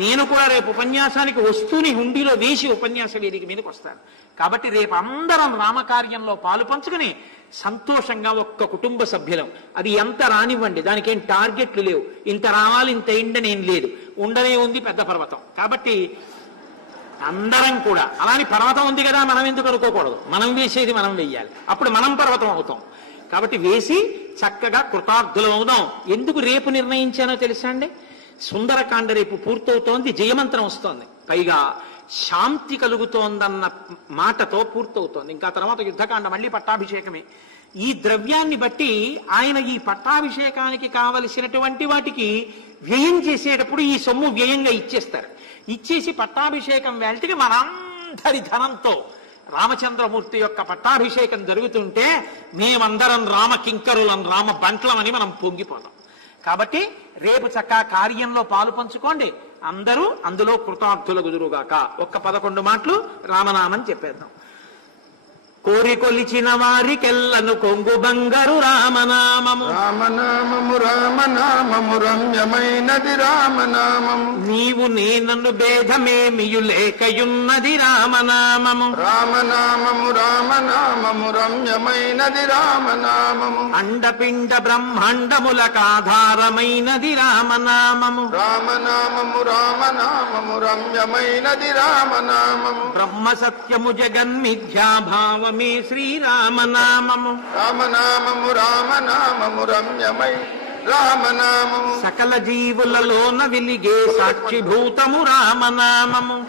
నేను కూడా రేపు ఉపన్యాసానికి వస్తూని హుండీలో వేసి ఉపన్యాస వేదిక మీదకి వస్తాను. కాబట్టి రేపు అందరం రామకార్యంలో పాలు పంచుకుని సంతోషంగా ఒక్క కుటుంబ సభ్యులం. అది ఎంత రానివ్వండి, దానికి ఏం టార్గెట్లు లేవు. ఇంత రావాలి ఇంత ఇండని ఏం లేదు. ఉండనే ఉంది పెద్ద పర్వతం. కాబట్టి అందరం కూడా అలాని పర్వతం ఉంది కదా మనం ఎందుకు అనుకోకూడదు. మనం వేసేది మనం వెయ్యాలి, అప్పుడు మనం పర్వతం అవుతాం. కాబట్టి వేసి చక్కగా కృతార్థులం అవుదాం. ఎందుకు రేపు నిర్ణయించానో తెలుసా అండి? సుందరకాండ రేపు పూర్తవుతోంది, జయమంత్రం వస్తోంది, పైగా శాంతి కలుగుతోందన్న మాటతో పూర్తవుతోంది. ఇంకా తర్వాత యుద్ధకాండ, మళ్ళీ పట్టాభిషేకమే. ఈ ద్రవ్యాన్ని బట్టి ఆయన ఈ పట్టాభిషేకానికి కావలసినటువంటి వాటికి వ్యయం చేసేటప్పుడు ఈ సొమ్ము వ్యయంగా ఇచ్చేస్తారు. ఇచ్చేసి పట్టాభిషేకం వేళటికి మనందరి ధనంతో రామచంద్రమూర్తి యొక్క పట్టాభిషేకం జరుగుతుంటే మేమందరం రామ కింకరులం, రామ బంట్లమని మనం పొంగిపోతాం. కాబట్టి రేపు చక్కగా కార్యంలో పాలు పంచుకోండి. అందరూ అందులో కృతార్థుల గుదురుగాక. ఒక్క 11 మాటలు రామనామం చెప్పేద్దాం. కోరి కొలిచిన వారికెల్లను కొంగు బంగారు రామనామము. రామనామము రామనామము రమ్యమైనది రామనామము. నీవు నేనన్ను భేదమేమియు లేకయున్నది రామనామము. రామనామము రామనామము రమ్యమైనది రామనామము. అండపిండ బ్రహ్మాండములకాధారమైనది రామనామము. రామనామము రామనామము రమ్యమైనది రామనామము. బ్రహ్మ సత్యము జగన్మిథ్యాభావం మే శ్రీరామనామము. రామనామము రామనామము రమ్యమై రామనామము. సకల జీవులలోన వెలిగే సాక్షిభూతము రామనామము.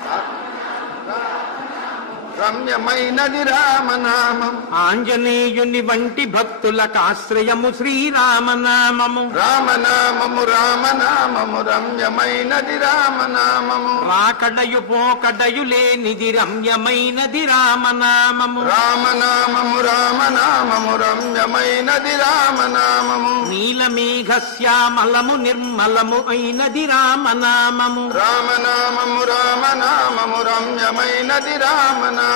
రమ్యమైనది రామనామం. ఆంజనేయుని వంటి భక్తులకు ఆశ్రయము శ్రీరామనామము. రామనామము రామనామము రమ్యమైనది రామనామము. రాకడయు పోకడయు లేనిది రమ్యమైనది రామనామము. రామనామము రామనామము రమ్యమైనది రామనామము. నీలమేఘ శ్యామలము నిర్మలము అయినది రామనామము. రామనామము రామనామము రమ్యమైనది రామనామము.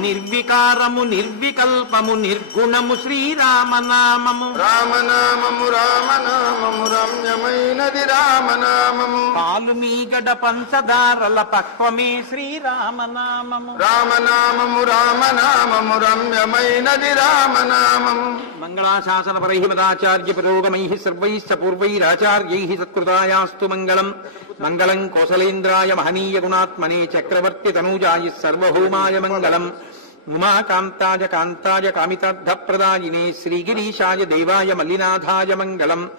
నిర్వికారము నిర్వికల్పము నిర్గుణము శ్రీరామనామము. రామనామము రామనామము రమ్యమైనది రామనామము. పాలు మీగడ పంచదారల పక్వమే శ్రీరామనామము. రామనామము రామనామము రమ్యమైనది రామనామము. మంగళాశాసన పరైహిమదాచార్య పురోగమైః సర్వైశ్చ పూర్వైరాచార్యైః సత్కృతాయాస్తు మంగళం. మంగళం కోసలేంద్రాయ మహనీయ గుణాత్మనే చక్రవర్తి తనూజాయ సర్వభౌమాయ మంగళం. ఉమాకాంతాయ కాంతాయ కామితార్థప్రదాయినే శ్రీగిరీశాయ దేవాయ మల్లినాథాయ మంగళం.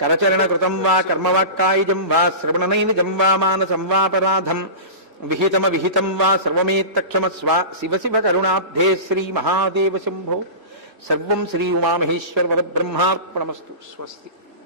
కరచరణకృతం వా కర్మవాక్కాయజం వా శ్రవణనైనిజం వా మానసం వాపరాధం విహితమవిహితం వా సర్వమేత్తక్షమస్వ. శివ శివ కరుణాబ్ధే శ్రీ మహాదేవ శంభో. సర్వం శ్రీ ఉమామహేశ్వర వరబ్రహ్మార్పణమస్తు. స్వస్తి.